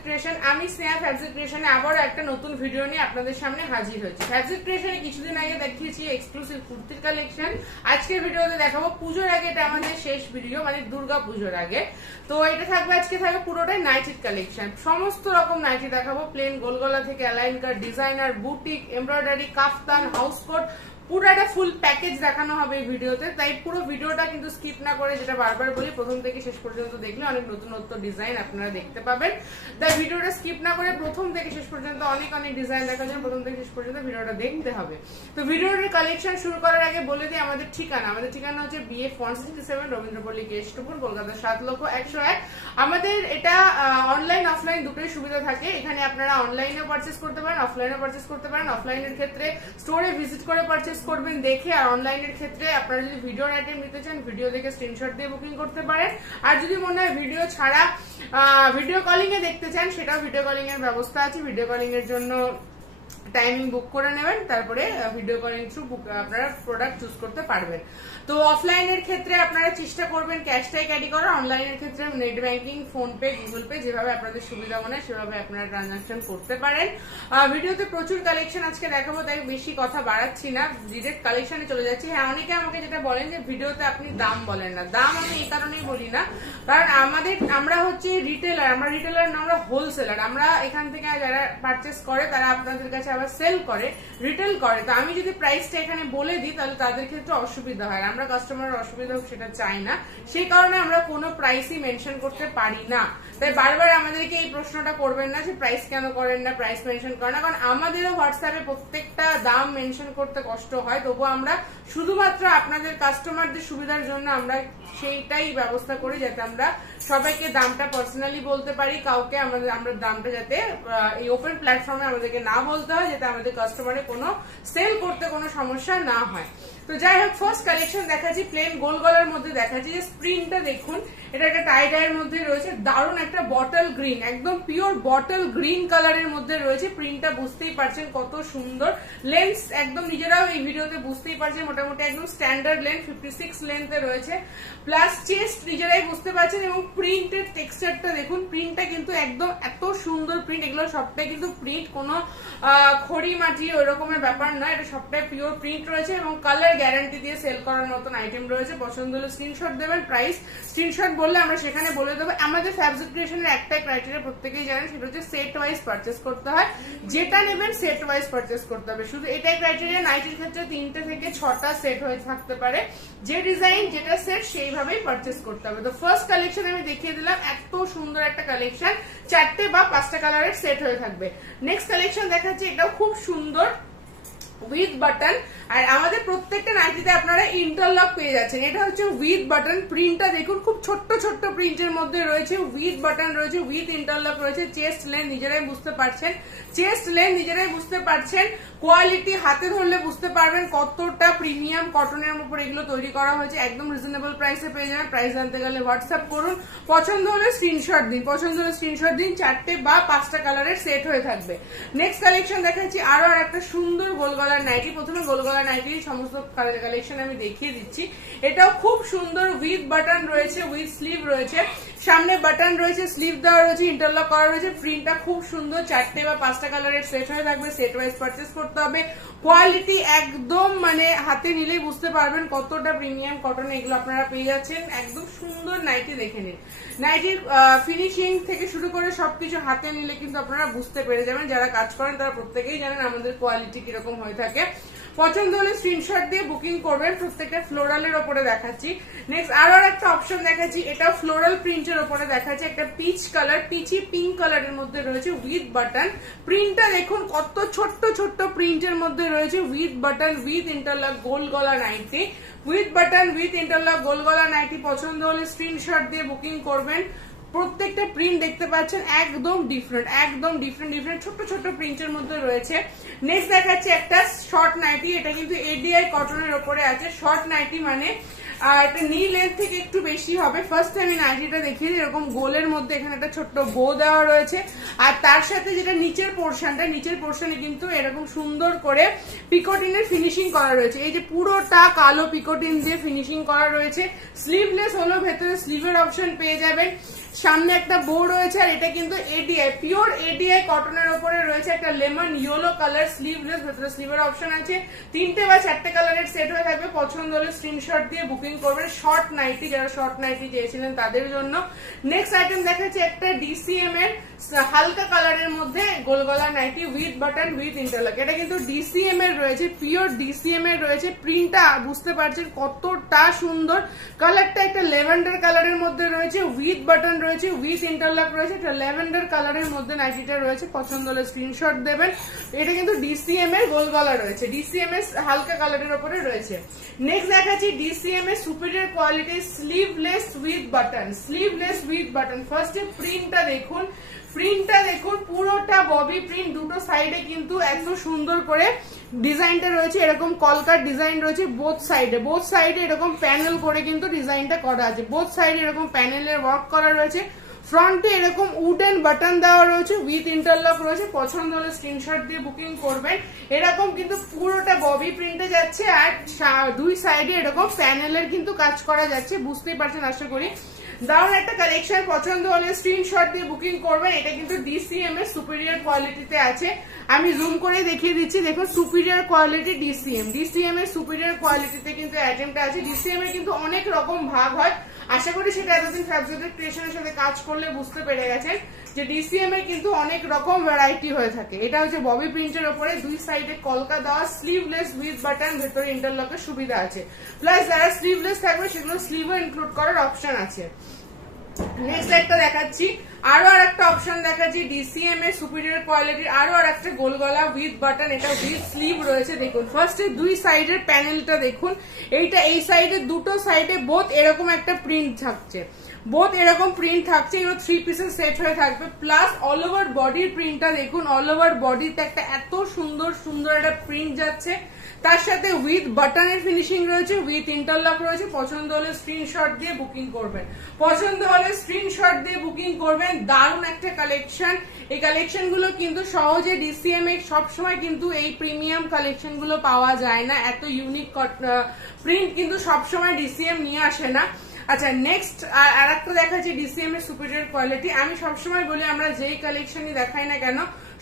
Fabric creation. আমি Sneha fabric ক্রিয়েশনে আবারও একটা নতুন ভিডিও নিয়ে আপনাদের সামনে হাজির হয়েছি। ফ্যাব্রিক ক্রিয়েশনে কিছুদিন আগে দেখিয়েছি এক্সক্লুসিভ কুর্তির কালেকশন। আজকের ভিডিওতে দেখাবো পুজোর আগে, এটা আমাদের শেষ ভিডিও, মানে দুর্গা পুজোর আগে। তো এটা থাকবে, আজকে থাকবে পুরোটাই নাইটির কালেকশন। সমস্ত রকম নাইটি দেখাবো, প্লেন, গোলগলা থেকে অ্যালাইন কাট, ডিজাইনার, বুটিক, এমব্রয়ডারি, কাফতান, হাউস কোট, পুরো একটা ফুল প্যাকেজ দেখানো হবে এই ভিডিওতে। তাই পুরো ভিডিওটা কিন্তু স্কিপ না করে, যেটা বারবার বলি, প্রথম থেকে শেষ পর্যন্ত দেখলে অনেক নতুনত্ব ডিজাইন আপনারা দেখতে পাবেন। তাই ভিডিওটা স্কিপ না করে প্রথম থেকে শেষ পর্যন্ত অনেক অনেক ডিজাইন দেখার জন্য প্রথম থেকে শেষ পর্যন্ত ভিডিওটা দেখতে হবে। তো ভিডিওটার কালেকশন শুরু করার আগে বলে দিই আমাদের ঠিকানা। আমাদের ঠিকানা হচ্ছে BF 167 রবীন্দ্রপল্লী কেষ্টপুর, কলকাতা 7,01,001। আমাদের এটা অনলাইন অফলাইন দুটোই সুবিধা থাকে। এখানে আপনারা অনলাইনেও পারচেস করতে পারেন, অফলাইনেও পারচেস করতে পারেন। অফলাইনের ক্ষেত্রে স্টোরে ভিজিট করে পারচেস করবেন দেখে, আর অনলাইনের ক্ষেত্রে আপনারা যদি ভিডিওর আইটেম নিতে চান ভিডিও দেখে স্ক্রিনশট দিয়ে বুকিং করতে পারেন। আর যদি মনে হয় ভিডিও ছাড়া ভিডিও কলিং এ দেখতে চান, সেটাও ভিডিও কলিং এর ব্যবস্থা আছে। ভিডিও কলিং এর জন্য টাইমিং বুক করে নেবেন, তারপরে ভিডিও কলিং থ্রু আপনারা প্রোডাক্ট চুজ করতে পারবেন। তো অফলাইনের ক্ষেত্রে আপনারা চেষ্টা করবেন ক্যাশটাই ক্যারি করা। অনলাইনের ক্ষেত্রে net banking, phone pay, Google pay, যেভাবে আপনাদের সুবিধা মনে হয় সেভাবে আপনারা ট্রানজাকশন করতে পারেন। ভিডিওতে প্রচুর কালেকশন আজকে দেখাবো, তাই বেশি কথা বাড়াচ্ছি না, ডিরেক্ট কালেকশনে চলে যাচ্ছি। হ্যাঁ, অনেকে আমাকে যেটা বলেন যে ভিডিওতে আপনি দাম বলেন না। দাম আমি এই কারণেই বলি না, কারণ আমরা হচ্ছে রিটেলার, আমরা রিটেলার না, আমরা হোলসেলার। আমরা এখান থেকে যারা পারচেস করে তারা আপনাদের কাছে আবার সেল করে, রিটেল করে। তো আমি যদি প্রাইসটা এখানে বলে দিই তাহলে তাদের ক্ষেত্রে অসুবিধা হয়। আমরা কাস্টমারের অসুবিধা হোক সেটা চাই না, সেই কারণে আমরা কোনো প্রাইসই মেনশন করতে পারি না। তাই বারবার আমাদেরকে এই প্রশ্নটা করবেন না যে প্রাইস কেন করেন না, প্রাইস মেনশন করেন না, কারণ আমাদেরও হোয়াটসঅ্যাপে প্রত্যেকটা দাম মেনশন করতে কষ্ট হয়। তবুও আমরা শুধুমাত্র আপনাদের কাস্টমারদের সুবিধার জন্য আমরা সেইটাই ব্যবস্থা করি, যাতে আমরা সবাইকে দামটা পার্সোনালি বলতে পারি। কাউকে আমরা দামটা যাতে এই ওপেন প্ল্যাটফর্মে আমাদেরকে না বলতে হয়, যাতে আমাদের কাস্টমারে কোনো সেল করতে কোনো সমস্যা না হয়। তো যাই হোক, ফার্স্ট কালেকশন দেখাচ্ছি প্লেন গোল গলার মধ্যে দেখাচ্ছি। যে স্প্রিনটা দেখুন, এটা একটা টাই ডাইয়ের মধ্যে রয়েছে, দারুণ একটা বটল গ্রিন, একদম পিওর বটল গ্রিন কালারের মধ্যে রয়েছে। প্রিন্টটা বুঝতেই পারছেন কত সুন্দর। লেন্থ একদম নিজেরাও এই ভিডিওতে বুঝতেই পারছেন, মোটামুটি একদম স্ট্যান্ডার্ড লেন্থ 56 লেন্থে রয়েছে, প্লাস চেস্ট নিজেরাই বুঝতে পারছেন। এবং প্রিন্টের টেক্সচারটা দেখুন, প্রিন্টটা কিন্তু একদম এত সুন্দর প্রিন্ট। এগুলো সবটাই কিন্তু প্রিন্ট, কোনো খড়ি মাটি ওই রকমের ব্যাপার নয়, এটা সবটাই পিওর প্রিন্ট রয়েছে এবং কালার গ্যারান্টি দিয়ে সেল করার মতন আইটেম রয়েছে। পছন্দ হলে স্ক্রিনশট দেবেন, প্রাইস স্ক্রিনশট বললে আমরা সেখানে বলে দেবো। আমাদের ফ্যাব্রিক ক্রিয়েশনের একটাই ক্রাইটেরিয়া প্রত্যেকেই জানেন, সেটা হচ্ছে সেট ওয়াইজ পারচেস করতে হয়। যেটা নেবেন সেট ওয়াইজ পারচেস করতে হবে, শুধু এটাই ক্রাইটেরিয়া। নাইটির ক্ষেত্রে 3টে থেকে 6টা সেট হয়ে থাকতে পারে, যে ডিজাইন যেটা সেট সেইভাবেই পারচেস করতে হবে। তো ফার্স্ট কালেকশন আমি দেখিয়ে দিলাম, এত সুন্দর একটা কালেকশন, 4টে বা 5টা কালারের সেট হয়ে থাকবে। নেক্সট কালেকশন দেখাচ্ছি, এটাও খুব সুন্দর উইথ বাটন। আর আমাদের প্রত্যেকটা নাইটিতে আপনারা ইন্টারলক পেয়ে যাচ্ছেন। এটা হচ্ছে উইথ বাটন। প্রিন্টটা দেখুন, খুব ছোট্ট ছোট্ট প্রিন্টের মধ্যে রয়েছে, উইথ বাটন রয়েছে, উইথ ইন্টারলক রয়েছে। চেস্ট লেন্থ নিজেরাই বুঝতে পারছেন, চেস্ট লেন্থ নিজেরাই বুঝতে পারছেন। কোয়ালিটি হাতে ধরলে বুঝতে পারবেন কতটা প্রিমিয়াম কটনের উপর এগুলো তৈরি করা হয়েছে। একদম রিজনেবল প্রাইসে পেয়ে যাবেন। প্রাইস জানতে গেলে হোয়াটসঅ্যাপ করুন, পছন্দ হলে স্ক্রিনশট দিন, পছন্দ হলে স্ক্রিনশট দিন। 4টে বা 5টা কালারের সেট হয়ে থাকবে। নেক্সট কালেকশন দেখাচ্ছি আরো একটা সুন্দর গোলগলার নাইটি। প্রথমে গোলগলা নাইটির সমস্ত কালেকশন আমি দেখিয়ে দিচ্ছি। এটাও খুব সুন্দর, উইথ বাটন রয়েছে, উইথ স্লিভ রয়েছে, সামনে বাটন রয়েছে, স্লিভ দেওয়া রয়েছে, ইন্টারলক করা রয়েছে। প্রিন্টটা খুব সুন্দর। 4টে বা 5টা কালারের সেট হয়ে থাকবে, সেট ওয়াইজ পারচেস করতে হবে। কোয়ালিটি একদম মানে হাতে নিলেই বুঝতে পারবেন কতটা প্রিমিয়াম কটন এগুলো আপনারা পেয়ে যাচ্ছেন। একদম সুন্দর নাইটি দেখে নিন। নাইটির ফিনিশিং থেকে শুরু করে সবকিছু হাতে নিলে কিন্তু আপনারা বুঝতে পেরে যাবেন। যারা কাজ করেন তারা প্রত্যেকেই জানেন আমাদের কোয়ালিটি কিরকম হয়ে থাকে। পছন্দ হলে স্ক্রিনশট দিয়ে বুকিং করবেন। প্রত্যেকটা ফ্লোরালের ওপরে দেখাচ্ছি। নেক্সট আরো একটা অপশন দেখাচ্ছি, এটা ফ্লোরাল প্রিন্টের ওপরে দেখাচ্ছি। একটা পিচ কালার, পিচি পিঙ্ক কালারের মধ্যে রয়েছে, উইথ বাটন। প্রিন্টটা দেখুন কত ছোট্ট ছোট্ট প্রিন্টের মধ্যে রয়েছে, উইথ বাটন, উইথ ইন্টারলক, গোল গলা nightie, with button, with interlock, গোল গলা নাইটি। পছন্দ হলে স্ক্রিনশট দিয়ে বুকিং করবেন। প্রত্যেকটা প্রিন্ট দেখতে পাচ্ছেন একদম ডিফারেন্ট, একদম ডিফারেন্ট ডিফারেন্ট ছোট ছোট প্রিন্টের মধ্যে রয়েছে। নেক্সট দেখাচ্ছি একটা শর্ট নাইটি। এটা কিন্তু এডিআই কটনের ওপরে আছে। শর্ট নাইটি মানে এটা নি লেন্থ থেকে একটু বেশি হবে। ফার্স্ট আমি নাইটিটা দেখিয়ে এরকম গোলের মধ্যে এখানে একটা ছোট্ট বো দেওয়া রয়েছে, আর তার সাথে যেটা নিচের পোর্শনটা, নিচের পোর্শনে কিন্তু এরকম সুন্দর করে পিকোটিনের ফিনিশিং করা রয়েছে। এই যে পুরোটা কালো পিকোটিন দিয়ে ফিনিশিং করা রয়েছে। স্লিভলেস হলো, ভেতরে স্লিভের অপশন পেয়ে যাবেন। সামনে একটা বো রয়েছে, আর এটা কিন্তু এডিআই পিওর এডিআই কটনের উপরে রয়েছে একটা লেমন ইয়েলো কালার, স্লিভলেস, ভেতরে স্লিভের অপশন আছে। 3টে বা 4টে কালারের সেট হয়ে থাকবে। পছন্দ হলে স্ক্রিনশট দিয়ে বুকিং করবেন। শর্ট নাইটি, যারা শর্ট নাইটি চেয়েছিলেন তাদের জন্য। নেক্সট আইটেম দেখাচ্ছি একটা ডিসিএম এর হালকা কালারের মধ্যে গোল গলা nightie with button with interlock. এটা কিন্তু ডিসিএম এর রয়েছে, পিওর ডিসিএম এর রয়েছে। প্রিন্টটা বুঝতে পারছেন কতটা সুন্দর। কালারটা একটা ল্যাভেন্ডার কালারের মধ্যে রয়েছে, উইথ বাটন রয়েছে, উইথ ইন্টারলক রয়েছে। এটা ল্যাভেন্ডার কালারের মধ্যে নাইটিটা রয়েছে। পছন্দ হলে স্ক্রিনশট দেবেন। এটা কিন্তু ডিসিএম এর গোল গলা রয়েছে, ডিসিএম এর হালকা কালারের উপরে রয়েছে। নেক্সট দেখাচ্ছি ডিসিএম এর superior quality sleeveless with button, sleeveless with button. ফার্স্টে প্রিন্টটা দেখুন, প্রিন্টটা দেখুন, পুরোটা ববি প্রিন্ট, দুটো সাইডে কিন্তু এত সুন্দর করে ডিজাইনটা রয়েছে। এরকম কলকার ডিজাইন রয়েছে বোথ সাইডে, বোথ সাইডে এরকম প্যানেল করে কিন্তু ডিজাইনটা করা আছে। বোথ সাইডে এরকম প্যানেলের ওয়ার্ক করা রয়েছে। ফ্রন্টে এরকম উডেন বাটন দেওয়া রয়েছে, উইথ ইন্টারলক রয়েছে। পছন্দ হলে স্ক্রিনশট দিয়ে বুকিং করবেন। এরকম কিন্তু পুরোটা ববি প্রিন্টে যাচ্ছে, আর দুই সাইডে এরকম প্যানেলের কিন্তু কাজ করা যাচ্ছে। বুঝতেই পারছেন আশা করি। দারুণ একটা কালেকশন। পছন্দ হলে স্ক্রিনশট দিয়ে বুকিং করবেন। এটা কিন্তু ডিসিএম এর সুপিরিয়র কোয়ালিটিতে আছে। আমি জুম করে দেখিয়ে দিচ্ছি, দেখুন সুপিরিয়র কোয়ালিটি ডিসিএম, ডিসিএম এর সুপিরিয়র কোয়ালিটিতে কিন্তু আইটেমটা আছে। ডিসিএম এর কিন্তু অনেক রকম ভাগ হয়, আশা করি সেটা এতদিন ফ্যাবজেটেড ক্রিয়েশনের সাথে কাজ করলে বুঝতে পেরে গেছেন যে ডিসিএম এর কিন্তু অনেক রকম ভ্যারাইটি হয়ে থাকে। এটা হচ্ছে ববি প্রিন্টের উপরে দুই সাইডে কলকা দেওয়া, স্লিভলেস উইথ বাটন, ভেতরে ইন্টারলকের সুবিধা আছে। প্লাস যারা স্লিভলেস থাকবে সেগুলো স্লিভও ইনক্লুড করার অপশন আছে। নেক্সট একটা দেখাচ্ছি, আরো আর একটা অপশন দেখাচ্ছি ডিসিএম এর সুপিরিয়র কোয়ালিটির আরো আর একটা গোল গলা উইথ বাটন, এটা উইথ স্লিভ রয়েছে। দেখুন ফার্স্টে দুই সাইডের প্যানেলটা দেখুন, এইটা এই সাইডে দুটো সাইডে বোথ এরকম একটা প্রিন্ট থাকছে, বোথ এরকম প্রিন্ট থাকছে। এগুলো 3 পিসের সেট হয়ে থাকবে। প্লাস অল ওভার বডির প্রিন্টটা দেখুন, অল ওভার বডিতে একটা এত সুন্দর সুন্দর একটা প্রিন্ট যাচ্ছে। তার সাথে উইথ বাটনের ফিনিশিং রয়েছে, উইথ ইন্টারলক রয়েছে। পছন্দ হলে স্ক্রিনশট দিয়ে বুকিং করবেন, পছন্দ হলে স্ক্রিনশট দিয়ে বুকিং করবেন। দারুণ একটা কালেকশন। এই কালেকশন গুলো কিন্তু সহজে ডিসিএম এ সবসময় কিন্তু এই প্রিমিয়াম কালেকশন গুলো পাওয়া যায় না। এত ইউনিক প্রিন্ট কিন্তু সবসময় ডিসিএম নিয়ে আসে না। আচ্ছা নেক্সট আর একটা দেখাচ্ছি ডিসিএম এর সুপিরিয়র কোয়ালিটি। আমি সবসময় বলি আমরা যেই কালেকশনই দেখাই না কেন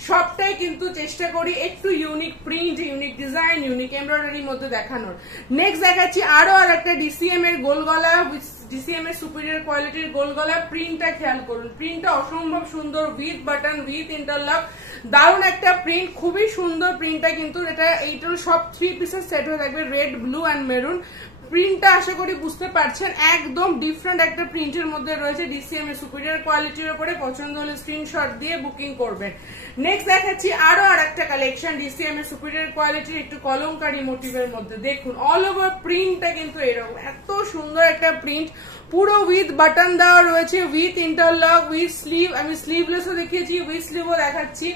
সবটাই কিন্তু চেষ্টা করি একটু unique print, unique design, unique এমব্রয়ডারির মধ্যে দেখানোর। নেক্সট দেখাচ্ছি আরো আর একটা ডিসিএম এর গোল গলা, ডিসিএম এর সুপিরিয়র কোয়ালিটির গোল গলা। প্রিন্টটা খেয়াল করুন, প্রিন্টটা অসম্ভব সুন্দর, উইথ বাটন উইথ ইন্টারলক। দারুণ একটা প্রিন্ট, খুবই সুন্দর প্রিন্টটা কিন্তু। এটা এইটার সব 3 পিসের সেট হয়ে থাকবে, রেড, ব্লু অ্যান্ড মেরুন। প্রিন্টটা আশা করি বুঝতে পারছেন, একদম ডিফারেন্ট একটা প্রিন্টের মধ্যে রয়েছে। ডিসিএম এর সুপিরিয়র কোয়ালিটির উপরে পছন্দ হলে স্ক্রিনশট দিয়ে বুকিং করবেন। নেক্সট দেখাচ্ছি আরো আর একটা কালেকশন ডিসিএম এর সুপিরিয়র কোয়ালিটির একটু কলমকারী মোটিভের মধ্যে। দেখুন অল ওভার প্রিন্টটা কিন্তু এরকম এত সুন্দর একটা প্রিন্ট, পুরো উইথ বাটন দেওয়া রয়েছে, উইথ ইন্টারলক, উইথ স্লিভ। আমি স্লিভলেসও দেখিয়েছি, উইথ স্লিভও দেখাচ্ছি।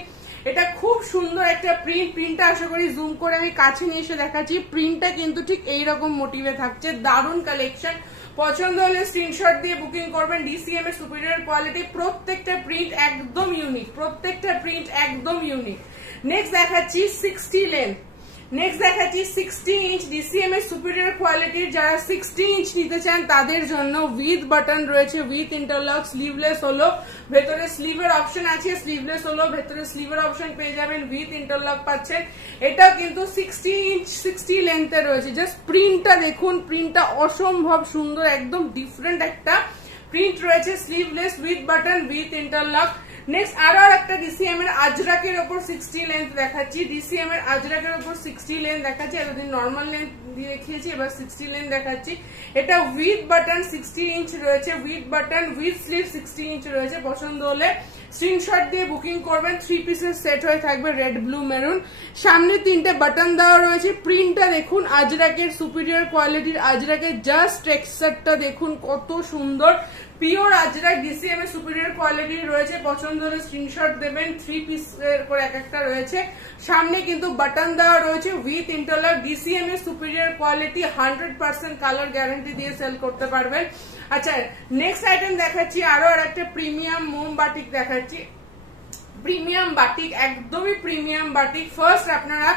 এটা খুব সুন্দর একটা প্রিন্ট। প্রিন্টটা আশা করি জুম করে আমি কাছে নিয়ে এসে দেখাচ্ছি। প্রিন্টটা কিন্তু ঠিক এইরকম মোটিভে থাকছে। দারুণ কালেকশন। পছন্দ হলে স্ক্রিনশট দিয়ে বুকিং করবেন। ডিসিএম এর সুপিরিয়র কোয়ালিটি, প্রত্যেকটা প্রিন্ট একদম ইউনিক, প্রত্যেকটা প্রিন্ট একদম ইউনিক। নেক্সট দেখাচ্ছি 60 লেন্থ, নেক্সট দেখাচ্ছি 60 ইঞ্চ ডিসিএম এর সুপিরিয়র কোয়ালিটির। যারা 60 ইঞ্চ নিতে চান তাদের জন্য উইথ বাটন রয়েছে, উইথ ইন্টারলক, স্লিভলেস হলো, ভেতরে স্লিভের অপশন আছে, স্লিভলেস হলো, ভেতরে স্লিভের অপশন পেয়ে যাবেন, উইথ ইন্টারলক পাচ্ছেন। এটাও কিন্তু 60 ইঞ্চ 60 লেন্থে রয়েছে। জাস্ট প্রিন্টটা দেখুন, প্রিন্টটা অসম্ভব সুন্দর, একদম ডিফারেন্ট একটা প্রিন্ট রয়েছে। Sleeveless with button with interlock. Next আরো একটা ডিসিএম এর আজরাকের উপর 60 লেন্থ দেখাচ্ছি। ডিসিএম এর আজরাকের উপর 60 লেন্থ দেখাচ্ছি। এতদিন নর্মাল লেন্থ দিয়ে দেখিয়েছি, এবার 60 লেন্থ দেখাচ্ছি। এটা উইথ বাটন 60 ইঞ্চ রয়েছে, with button with sleeve 60 inch রয়েছে। পছন্দ হলে স্ক্রিনশট দিয়ে বুকিং করবেন। 3 পিসের সেট হয়ে থাকবে, রেড, ব্লু, মেরুন। সামনে 3টে বাটন দেওয়া রয়েছে। প্রিন্টটা দেখুন আজরাকের সুপিরিয়র কোয়ালিটির আজরাকের, জাস্ট টেক্সচারটা দেখুন কত সুন্দর। পিওর আজরাক ডিসিএম এর সুপিরিয়র কোয়ালিটি রয়েছে। পছন্দ হলে স্ক্রিনশট দেবেন। 3 পিস করে এক একটা রয়েছে। সামনে কিন্তু বাটন দেওয়া রয়েছে উইথ ইন্টারলক। ডিসিএম এর সুপিরিয়র কোয়ালিটি, 100% কালার গ্যারান্টি দিয়ে সেল করতে পারবেন। আচ্ছা নেক্সট আইটেম দেখাচ্ছি আরো আর একটা প্রিমিয়াম মোম বাটিক দেখাচ্ছি। প্রিমিয়াম বাটিক, একদমই প্রিমিয়াম বাটিক। ফার্স্ট আপনারা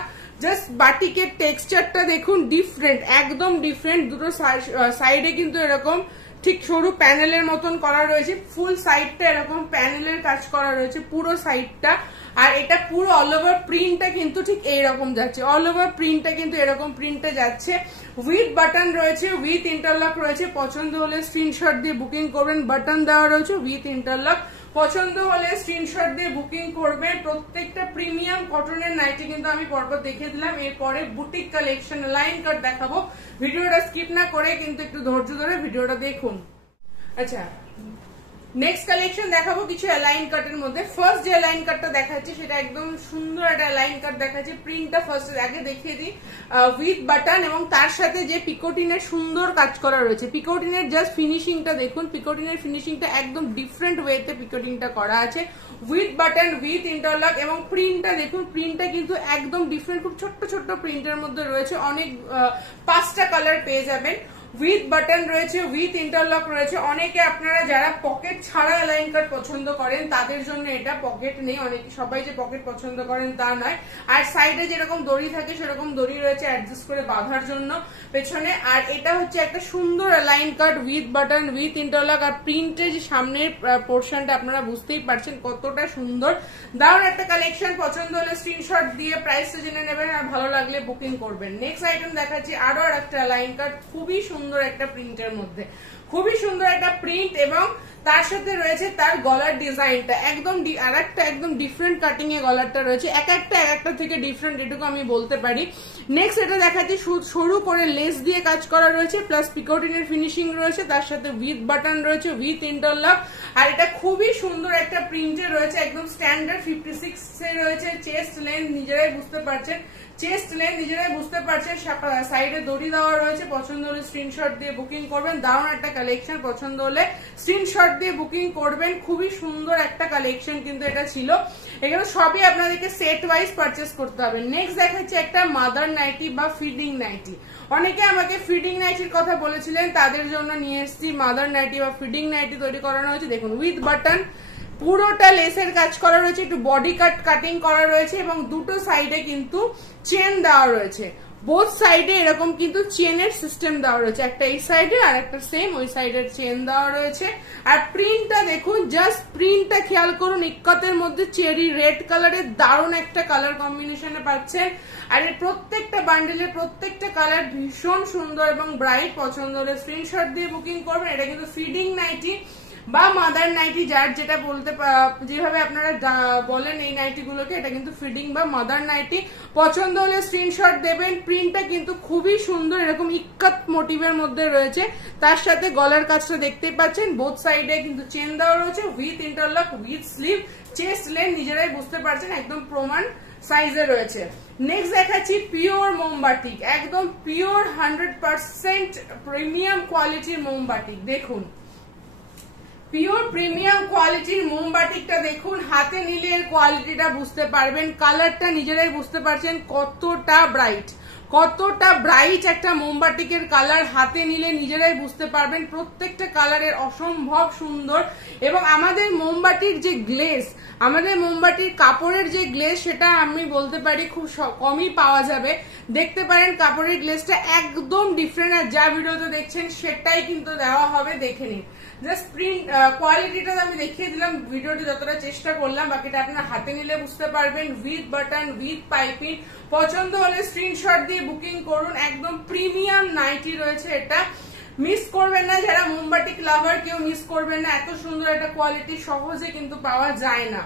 জাস্ট বাটিকের টেক্সচারটা দেখুন, ডিফারেন্ট, একদম ডিফারেন্ট। দুটো সাইডে কিন্তু এরকম ঠিক সরু প্যানেলের মতন করা রয়েছে, ফুল সাইডটা এরকম প্যানেলের কাজ করা রয়েছে পুরো সাইডটা। আর এটা পুরো অল ওভার প্রিন্টটা কিন্তু ঠিক এইরকম যাচ্ছে, অল ওভার প্রিন্টটা কিন্তু এরকম প্রিন্টে যাচ্ছে। উইথ বাটন রয়েছে, উইথ ইন্টারলক রয়েছে, পছন্দ হলে স্ক্রিনশট দিয়ে বুকিং করবেন। বাটন দেওয়া রয়েছে উইথ ইন্টারলক, পছন্দ হলে স্ক্রিনশট দিয়ে বুকিং করবেন। প্রত্যেকটা প্রিমিয়াম কটনের নাইটি কিন্তু আমি পরপর দেখিয়ে দিলাম। এরপরে বুটিক কালেকশন লাইন কাট দেখাবো, ভিডিওটা স্কিপ না করে কিন্তু একটু ধৈর্য ধরে ভিডিওটা দেখুন। আচ্ছা, নেক্সট কালেকশন দেখাবো কিছু অ্যালাইন কাটের মধ্যে। ফার্স্ট যে অ্যালাইন কাটটা দেখাচ্ছি সেটা একদম সুন্দর একটা অ্যালাইন কাট দেখাচ্ছি। প্রিন্টটা ফার্স্ট আগে দেখিয়ে দিই, উইথ বাটন এবং তার সাথে যে পিকোটিনের সুন্দর কাজ করা রয়েছে। পিকোটিনের জাস্ট ফিনিশিংটা দেখুন, পিকোটিনের ফিনিশিংটা একদম ডিফারেন্ট ওয়েতে পিকোটিংটা করা আছে। উইথ বাটন, উইথ ইন্টারলক এবং প্রিন্টটা দেখুন, প্রিন্টটা কিন্তু একদম ডিফারেন্ট, খুব ছোট্ট ছোট্ট প্রিন্টের মধ্যে রয়েছে। অনেক 5টা কালার পেয়ে যাবেন। উইথ বাটন রয়েছে, উইথ ইন্টারলক রয়েছে। অনেকে আপনারা যারা পকেট ছাড়া অ্যালাইন কাট পছন্দ করেন তাদের জন্য এটা, পকেট নেই অনেকে, সবাই যে পকেট পছন্দ করেন তা নয়। আর সাইডে যেরকম দড়ি থাকে সেরকম দড়ি রয়েছে অ্যাডজাস্ট করে বাঁধার জন্য পেছনে। আর এটা হচ্ছে একটা সুন্দর A line cut with button, with interlock. আর প্রিন্টের যে সামনের পোর্শনটা আপনারা বুঝতেই পারছেন কতটা সুন্দর। দারুণ একটা কালেকশন, পছন্দ হলে স্ক্রিনশট দিয়ে প্রাইসটা জেনে নেবেন আর ভালো লাগলে বুকিং করবেন। নেক্সট আইটেম দেখাচ্ছি আরো একটা অ্যালাইন কাট, খুবই সুন্দর একটা প্রিন্টের মধ্যে, খুবই সুন্দর একটা প্রিন্ট এবং তার সাথে রয়েছে তার গলার ডিজাইনটা একদম আরেকটা একদম ডিফারেন্ট কাটিং এ গলারটা রয়েছে। এক একটা থেকে ডিফারেন্ট, এটুকু আমি বলতে পারি। নেক্সট এটা দেখাচ্ছি সরু করে লেস দিয়ে কাজ করা রয়েছে, প্লাস পিকোটিনের ফিনিশিং রয়েছে, তার সাথে উইথ বাটন রয়েছে, উইথ ইন্টারলক। আর এটা খুবই সুন্দর একটা প্রিন্টে রয়েছে, একদম স্ট্যান্ডার্ড 56 এ রয়েছে। চেস্ট লেন্থ নিজেরাই বুঝতে পারছেন, চেস্ট লেন্থ নিজেরাই বুঝতে পারছেন। সাইডে দড়ি দেওয়া রয়েছে, পছন্দ হলে স্ক্রিনশট দিয়ে বুকিং করবেন। দারুণ একটা কালেকশন, পছন্দ হলে স্ক্রিনশট দিয়ে বুকিং করবেন। খুবই সুন্দর একটা কালেকশন কিন্তু এটা ছিল। এখানে সবই আপনাদেরকে সেট ওয়াইজ পারচেস করতে হবে। নেক্সট দেখাচ্ছি একটা মাদার নাইটি বা ফিডিং নাইটি। অনেকে আমাকে ফিডিং নাইটির কথা বলেছিলেন, তাদের জন্য নিয়ে এসেছি মাদার নাইটি বা ফিডিং নাইটি তৈরি করানো হয়েছে। দেখুন, উইথ বাটন, পুরোটা লেসের কাজ করা রয়েছে, একটু বডি কাটিং করা রয়েছে এবং দুটো সাইডে কিন্তু চেন দেওয়া রয়েছে। বোথ সাইডে এরকম কিন্তু চেনের সিস্টেম দেওয়া রয়েছে, একটা এই সাইডে আর একটা সেম ওই সাইডের চেন দেওয়া রয়েছে। আর প্রিন্টটা দেখুন, জাস্ট প্রিন্টটা খেয়াল করুন, ইক্কতের মধ্যে চেরি রেড কালারের দারুণ একটা কালার কম্বিনেশনে পাচ্ছেন। আর এর প্রত্যেকটা বান্ডেলের প্রত্যেকটা কালার ভীষণ সুন্দর এবং ব্রাইট। পছন্দ হলে স্ক্রিনশট দিয়ে বুকিং করবেন। এটা কিন্তু ফিডিং নাইটি বা মাদার নাইটি, যার যেটা বলতে, যেভাবে আপনারা বলেন এই নাইটি গুলোকে, এটা কিন্তু ফিডিং বা মাদার নাইটি। পছন্দ হলে স্ক্রিনশট দেবেন। প্রিন্টটা কিন্তু খুবই সুন্দর, এরকম ইক্কত মোটিভের মধ্যে রয়েছে। তার সাথে গলার কাজটা দেখতেই পাচ্ছেন, বোথ সাইডে কিন্তু চেন দেওয়া রয়েছে, with interlock, with sleeve, chest length নিজেরাই বুঝতে পারছেন একদম প্রমাণ সাইজে রয়েছে। নেক্সট দেখাচ্ছি পিওর মোমবাটিক, একদম পিওর 100% প্রিমিয়াম কোয়ালিটির মোমবাটিক। দেখুন, পিওর প্রিমিয়াম কোয়ালিটির মোমবাটিকটা দেখুন, হাতে নিলে এর কোয়ালিটিটা বুঝতে পারবেন। কালারটা নিজেরাই বুঝতে পারছেন কতটা ব্রাইট, কতটা ব্রাইট একটা মোমবাটিকের কালার। হাতে নিলে নিজেরাই বুঝতে পারবেন, প্রত্যেকটা কালারের অসম্ভব সুন্দর। এবং আমাদের মোমবাটির যে গ্লেজ, আমাদের মোমবাটির কাপড়ের যে গ্লেজ, সেটা আমি বলতে পারি খুব কমই পাওয়া যাবে। দেখতে পারেন কাপড়ের গ্লেজটা একদম ডিফারেন্ট, আর যা ভিডিওতে দেখছেন সেটাই কিন্তু দেওয়া হবে, দেখে নিন। জাস্ট প্রিন্ট কোয়ালিটিটা আমি দেখিয়ে দিলাম, ভিডিওটি যতটা চেষ্টা করলাম, বাকিটা আপনার হাতে নিলে বুঝতে পারবেন। With button, with piping. পছন্দ হলে স্ক্রিনশট দিয়ে বুকিং করুন। একদম প্রিমিয়াম নাইটি রয়েছে এটা, মিস করবেন না। যারা মোমবাটিক লাভার কেউ মিস করবেন না, এত সুন্দর একটা কোয়ালিটি সহজে কিন্তু পাওয়া যায় না।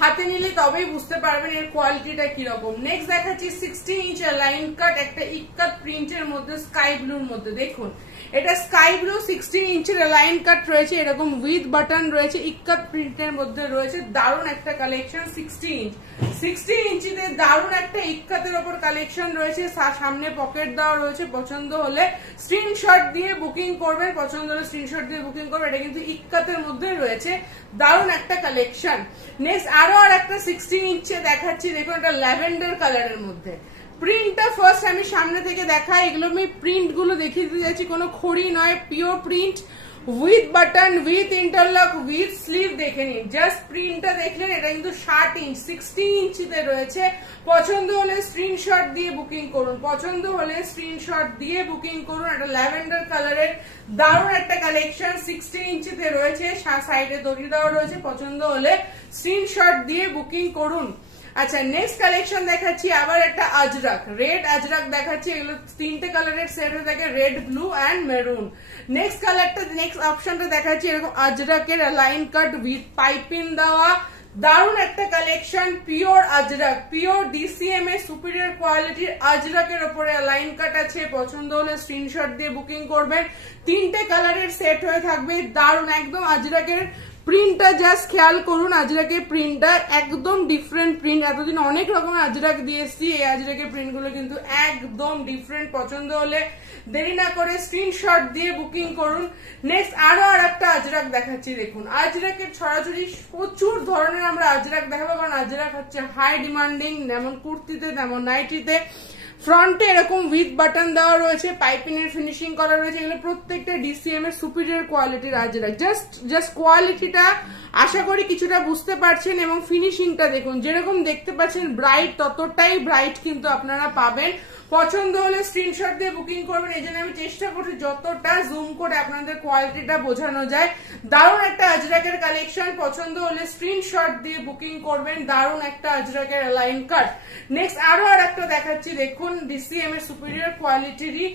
হাতে নিলে তবেই বুঝতে পারবেন এর কোয়ালিটিটা কিরকম। নেক্সট দেখাচ্ছি 60 ইঞ্চ লাইন কাট, একটা ইক্কাত প্রিন্টের মধ্যে স্কাই ব্লুর মধ্যে। দেখুন, এটা স্কাই ব্লু 16 ইঞ্চের লাইন কাট রয়েছে, এরকম উইথ বাটন রয়েছে, ইক্কাত প্রিন্টের মধ্যে রয়েছে। দারুণ একটা কালেকশন, 60 ইঞ্চিতে দারুণ একটা ইক্কাতের ওপর কালেকশন রয়েছে। সামনে পকেট দেওয়া রয়েছে। পছন্দ হলে স্ক্রিনশট দিয়ে বুকিং করবেন, পছন্দ হলে স্ক্রিনশট দিয়ে বুকিং করবেন। এটা কিন্তু ইক্কাতের মধ্যে রয়েছে, দারুণ একটা কালেকশন। নেক্সট আরো আর একটা 16 ইঞ্চে দেখাচ্ছি। দেখুন, এটা ল্যাভেন্ডার কালারের মধ্যে। প্রিন্টটা ফার্স্ট আমি সামনে থেকে দেখাই, এগুলো আমি প্রিন্ট গুলো দেখিয়ে দিতে যাচ্ছি, কোনো খড়ি নয়, pure print. With button, with interlock, with sleeve দেখে নিন। জাস্ট প্রিন্টটা দেখলেন, এটা কিন্তু 60 ইঞ্চ 16 ইঞ্চিতে রয়েছে। পছন্দ হলে স্ক্রিনশট দিয়ে বুকিং করুন, পছন্দ হলে স্ক্রিনশট দিয়ে বুকিং করুন। এটা ল্যাভেন্ডার কালারের দারুণ একটা কালেকশন, 16 ইঞ্চিতে রয়েছে, সাইডে দড়ি দেওয়া রয়েছে। পছন্দ হলে স্ক্রিনশট দিয়ে বুকিং করুন। আচ্ছা, নেক্সট কালেকশন দেখাচ্ছি আবার একটা আজরাক, রেড আজরাক দেখাচ্ছি। এগুলো 3টে কালারের সেট হয়ে থাকে, red, blue and maroon. Next অপশনটা দেখাচ্ছি এরকম আজরাকের লাইন কাট উইথ পাইপিং দেওয়া, দারুণ একটা collection. Pure Ajrak, pure DCM এর সুপিরিয়র কোয়ালিটির আজরাকের উপরে লাইন কাট আছে। পছন্দ হলে স্ক্রিনশট দিয়ে বুকিং করবেন। 3টে কালারের সেট হয়ে থাকবে, দারুণ একদম। আজরাকের প্রিন্টটা জাস্ট খেয়াল করুন, আজরাকের প্রিন্টটা একদম ডিফারেন্ট প্রিন্ট। এতদিন অনেক রকমের আজরাক দিয়ে এসছি, এই আজরাকের প্রিন্ট গুলো কিন্তু একদম ডিফারেন্ট। পছন্দ হলে দেরি না করে স্ক্রিনশট দিয়ে বুকিং করুন। নেক্সট আরো আর একটা আজরাক দেখাচ্ছি, দেখুন। আজরাকের ছড়াছড়ি প্রচুর ধরনের আমরা আজরাক দেখাবো, কারণ আজরাক হচ্ছে হাই ডিমান্ডিং, যেমন কুর্তিতে তেমন নাইটিতে। ফ্রন্টে এরকম উইথ বাটন দেওয়া রয়েছে, পাইপিং এর ফিনিশিং করা রয়েছে। এগুলো প্রত্যেকটা ডিসিএম এর সুপিরিয়র কোয়ালিটির আজরাক। জাস্ট কোয়ালিটিটা আশা করি কিছুটা বুঝতে পারছেন, এবং ফিনিশিংটা দেখুন, যেরকম দেখতে পাচ্ছেন ব্রাইট, ততটাই ব্রাইট কিন্তু আপনারা পাবেন। পছন্দ হলে স্ক্রিনশট দিয়ে বুকিং করবেন। এই জন্য আমি চেষ্টা করছি যতটা জুম করে আপনাদের কোয়ালিটিটা বোঝানো যায়। দারুণ একটা আজরাকের কালেকশন, পছন্দ হলে স্ক্রিনশট দিয়ে বুকিং করবেন। দারুণ একটা আজরাকের লাইন কাট। নেক্সট আরো আর একটা দেখাচ্ছি, দেখুন, ডিসিএম এর সুপিরিয়র কোয়ালিটিরই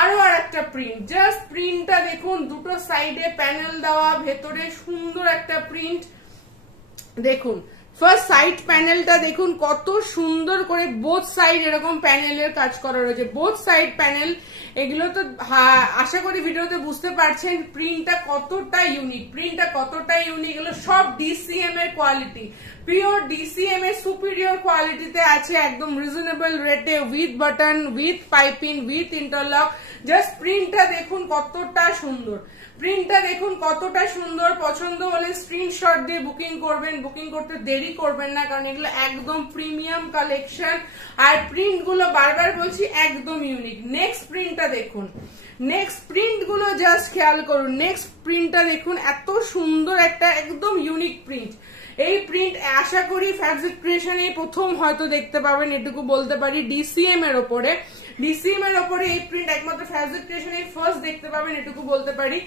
আরো আর একটা প্রিন্ট। জাস্ট প্রিন্টটা দেখুন, দুটো সাইডে প্যানেল দেওয়া, ভেতরে সুন্দর একটা প্রিন্ট দেখুন। ফার্স্ট সাইড প্যানেলটা দেখুন কত সুন্দর করে, বোথ সাইড এরকম প্যানেলের কাজ করা রয়েছে, বোথ সাইড প্যানেল। এগুলো তো আশা করি ভিডিওতে বুঝতে পারছেন প্রিন্টটা কতটা ইউনিক, এগুলো সব ডিসিএম এর কোয়ালিটি, পিওর ডিসিএম এর সুপিরিয়র কোয়ালিটিতে আছে, একদম রিজনেবল রেটে, with button, with piping, with interlock. Just প্রিন্টটা দেখুন কতটা সুন্দর, পছন্দ হলে স্ক্রিনশট দিয়ে বুকিং করবেন। বুকিং করতে দেরি করবেন না, কারণ এগুলো একদম প্রিমিয়াম কালেকশন, আর প্রিন্ট গুলো বারবার বলছি একদম ইউনিক। নেক্সট প্রিন্টটা দেখুন, নেক্সট প্রিন্ট গুলো জাস্ট খেয়াল করুন। নেক্সট প্রিন্টটা দেখুন, এত সুন্দর একটা একদম ইউনিক প্রিন্ট। এই প্রিন্ট আশা করি ফ্যাব্রিক ক্রিয়েশনে প্রথম হয়তো দেখতে পাবেন, এটুকু বলতে পারি। ডিসিএম এর ওপরে এই প্রিন্ট একমাত্র ফ্যাব্রিক ক্রিয়েশনে ফার্স্ট দেখতে পাবেন, এটুকু বলতে পারি।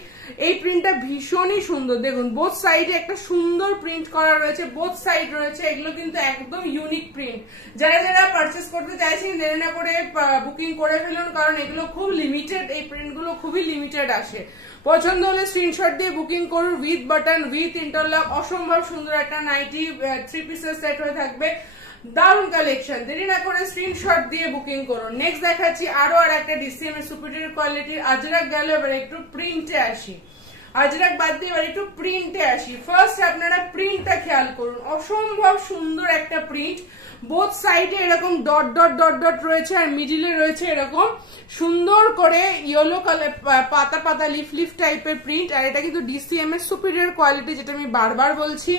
এই প্রিন্টটা ভীষণই সুন্দর, দেখুন বোথ সাইডে একটা সুন্দর প্রিন্ট করা রয়েছে, বোথ সাইড রয়েছে। এগুলো কিন্তু একদম ইউনিক প্রিন্ট। যারা পারচেস করতে চাইছেন দেরি না করে বুকিং করে ফেলুন, কারণ এগুলো খুব লিমিটেড, এই প্রিন্টগুলো খুবই লিমিটেড আসে। পছন্দ হলে স্ক্রিনশট দিয়ে বুকিং করুন। উইথ বাটন, উইথ ইন্টারলক, অসম্ভব সুন্দর একটা নাইটি 3 পিসের সেট হয়ে থাকবে, দারুণ কালেকশন। দেরি না করে স্ক্রিনশট দিয়ে বুকিং করুন। নেক্সট দেখাচ্ছি আরো আর একটা ডিসিএম এর সুপিরিয়র কোয়ালিটির আজরাক। গেল, এবার একটু প্রিন্টে আসি, আজরাক বাদ দিয়ে এবার একটু প্রিন্টে আসি। ফার্স্ট আপনারা প্রিন্টটা খেয়াল করুন, অসম্ভব সুন্দর একটা প্রিন্ট। বোথ সাইডে এরকম ডট ডট ডট ডট রয়েছে, আর মিডিলে রয়েছে এরকম সুন্দর করে ইয়েলো কালার পাতা পাতা লিফ টাইপের প্রিন্ট। আর এটা কিন্তু ডিসিএম এর সুপিরিয়র কোয়ালিটি, যেটা আমি বারবার বলছি।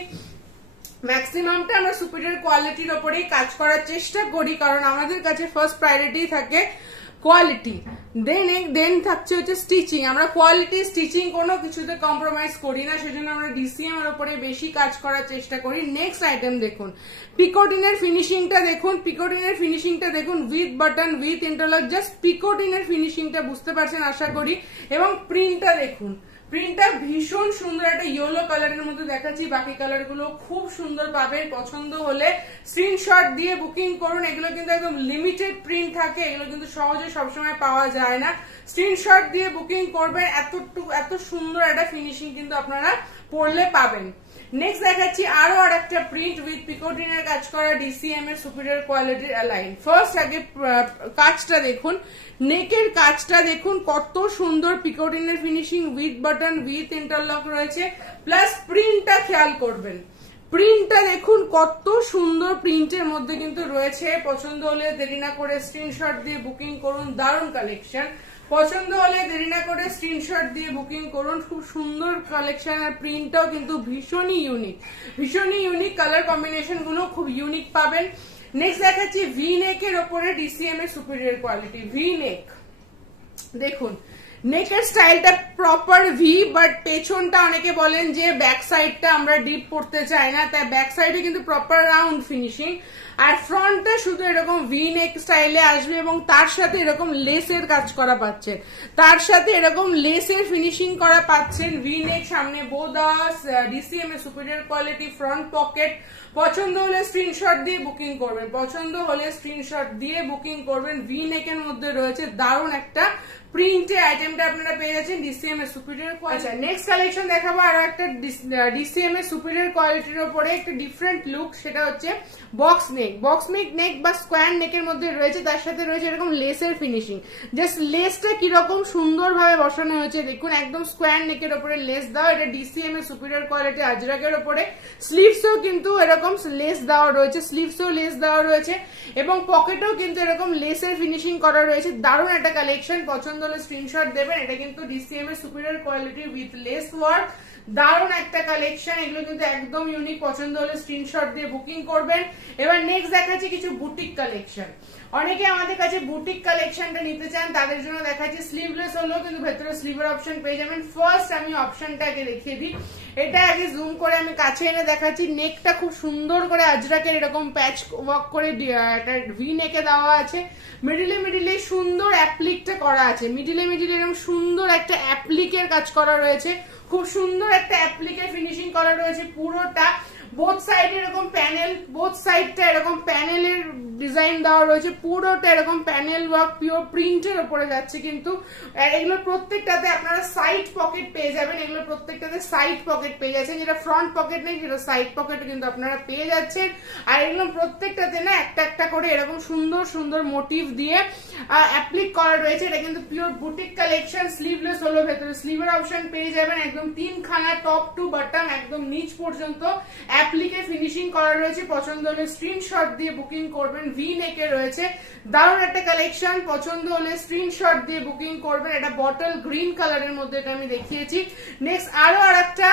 ম্যাক্সিমামটা আমরা সুপিরিয়র কোয়ালিটির ওপরেই কাজ করার চেষ্টা করি, কারণ আমাদের কাছে ফার্স্ট প্রায়োরিটি থাকে কোয়ালিটি, দেন থাকছে হচ্ছে স্টিচিং। আমরা কোয়ালিটি, স্টিচিং কোনো কিছুতে কম্প্রোমাইজ করি না, সেজন্য আমরা ডিসিএম এর উপরে বেশি কাজ করার চেষ্টা করি। নেক্সট আইটেম দেখুন, পিকোটিনের ফিনিশিংটা দেখুন, with button, with interlock. Just পিকোটিনের ফিনিশিংটা বুঝতে পারছেন আশা করি। এবং প্রিন্টটা দেখুন, প্রিন্টটা ভীষণ সুন্দর, একটা ইয়েলো কালারের মধ্যে দেখাচ্ছি, বাকি কালার গুলো খুব সুন্দর পাবেন। পছন্দ হলে স্ক্রিনশট দিয়ে বুকিং করুন। এগুলো কিন্তু একদম লিমিটেড প্রিন্ট থাকে, এগুলো কিন্তু সহজে সবসময় পাওয়া যায় না। স্ক্রিনশট দিয়ে বুকিং করবেন, এত সুন্দর একটা ফিনিশিং কিন্তু আপনারা পরলে পাবেন। নেক্সট দেখাচ্ছি আরো আর একটা প্রিন্ট উইথ পিকোটিনের কাজ করা ডিসিএম এর সুপিরিয়র কোয়ালিটির অ্যালাইন। ফার্স্ট আগে কাজটা দেখুন, নেকের কাজটা দেখুন কত সুন্দর, পিকোটিনের finishing, with button, with interlock রয়েছে। প্লাস প্রিন্টটা খেয়াল করবেন, প্রিন্টটা দেখুন কত সুন্দর প্রিন্টের মধ্যে কিন্তু রয়েছে। পছন্দ হলে দেরি না করে স্ক্রিনশট দিয়ে বুকিং করুন, দারুণ কালেকশন। পছন্দ হলে দেরি না করে স্ক্রিনশট দিয়ে বুকিং করুন, খুব সুন্দর কালেকশন। আর প্রিন্টটাও কিন্তু ভীষণই ইউনিক, কালার কম্বিনেশন গুলো খুব ইউনিক পাবেন। নেক্সট দেখাচ্ছি ভি নেকের ওপরে ডিসিএম এর সুপিরিয়র কোয়ালিটি, ভি নেক। দেখুন নেকের স্টাইলটা প্রপার ভি, বাট পেছনটা অনেকে বলেন যে ব্যাক সাইডটা আমরা ডিপ পড়তে চাই না, তাই ব্যাক সাইডে কিন্তু প্রপার রাউন্ড ফিনিশিং, আর ফ্রন্টটা শুধু এরকম ভি নেক স্টাইলে আসবে এবং তার সাথে এরকম লেসের কাজ করা পাচ্ছেন, তার সাথে এরকম লেসের ফিনিশিং করা পাচ্ছেন। ভি নেক, সামনে বোদা, ডিসিএম এর সুপিরিয়র কোয়ালিটি, ফ্রন্ট পকেট। পছন্দ হলে স্ক্রিনশট দিয়ে বুকিং করবেন, পছন্দ হলে স্ক্রিনশট দিয়ে বুকিং করবেন। ভি নেকের মধ্যে রয়েছে দারুণ একটা প্রিন্টের আইটেমটা আপনারা পেয়ে যাচ্ছেন ডিসিএম এর সুপিরিয়র কোয়ালিটি। আচ্ছা, নেক্সট কালেকশন দেখাবো আরো একটা ডিসিএম এর সুপিরিয়র কোয়ালিটির উপরে একটা ডিফারেন্ট লুক, সেটা হচ্ছে বক্স নেক। বক্স নেক বা স্কোয়ার নেকের মধ্যে রয়েছে, তার সাথে রয়েছে এরকম লেসের ফিনিশিং। জাস্ট লেসটা কিরকম সুন্দরভাবে বসানো হয়েছে দেখুন, একদম স্কোয়ার নেকের উপরে লেস দাও। এটা ডিসিএম এর সুপিরিয়র কোয়ালিটি আজরাকের উপরে। স্লিভসও কিন্তু এরকম লেস দেওয়া রয়েছে, স্লিভসও লেস দেওয়া রয়েছে এবং পকেটেও কিন্তু এরকম লেসের ফিনিশিং করা রয়েছে। দারুণ একটা কালেকশন, পছন্দ হলে স্ক্রিনশট দেবেন। এটা কিন্তু ডিসিএম এর superior quality with less work, দারুণ একটা কালেকশন। এগুলো কিন্তু একদম ইউনিক, পছন্দ হলে স্ক্রিনশট দিয়ে বুকিং করবেন। এবার নেক্সট দেখাচ্ছি কিছু বুটিক কালেকশন। অনেকে আমাদের কাছে বুটিক কালেকশনটা নিতে চান, তাদের জন্য দেখাচ্ছি স্লিভলেস হলেও কিন্তু ভেতরে স্লিভের অপশন পেয়ে যাবেন। ফার্স্ট আমি অপশনটাকে দেখিয়ে দিই, এটা আগে জুম করে আমি কাছে এনে দেখাচ্ছি। নেকটা খুব সুন্দর করে আজরাকের এরকম প্যাচ ওয়ার্ক করে একটা ভি নেকে দেওয়া আছে। মিডিলে সুন্দর অ্যাপ্লিকটা করা আছে, মিডিলে এরকম সুন্দর একটা অ্যাপ্লিকের কাজ করা রয়েছে, খুব সুন্দর একটা অ্যাপ্লিকের ফিনিশিং করা রয়েছে পুরোটা। বোথ সাইড এরকম প্যানেল, বোথ সাইডটা এরকম প্যানেলের ডিজাইন দেওয়া রয়েছে, পুরোটা এরকম প্যানেল ওয়ার্ক পিওর প্রিন্টের উপরে যাচ্ছে। কিন্তু এগুলো প্রত্যেকটাতে আপনারা সাইড পকেট পেয়ে যাবেন, এগুলো প্রত্যেকটাতে সাইড পকেট পেয়ে যাচ্ছেন, যেটা ফ্রন্ট পকেট নেই সেটা সাইড পকেট কিন্তু আপনারা পেয়ে যাচ্ছেন। আর এগুলো প্রত্যেকটাতে না একটা করে এরকম সুন্দর মোটিভ দিয়ে অ্যাপ্লিক করা রয়েছে। এটা কিন্তু পিওর বুটিক কালেকশন। স্লিভলেস হলো, ভেতরে স্লিভের অপশন পেয়ে যাবেন। একদম 3খানা টপ টু বটম একদম নিচ পর্যন্ত অ্যাপ্লিকে ফিনিশিং করা রয়েছে। পছন্দ হলে স্ক্রিনশট দিয়ে বুকিং করবেন। ভি নেকে রয়েছে, দারুণ একটা কালেকশন, পছন্দ হলে স্ক্রিনশট দিয়ে বুকিং করবেন। এটা বটল গ্রিন কালারের মধ্যে এটা আমি দেখিয়েছি। নেক্সট আরো আরেকটা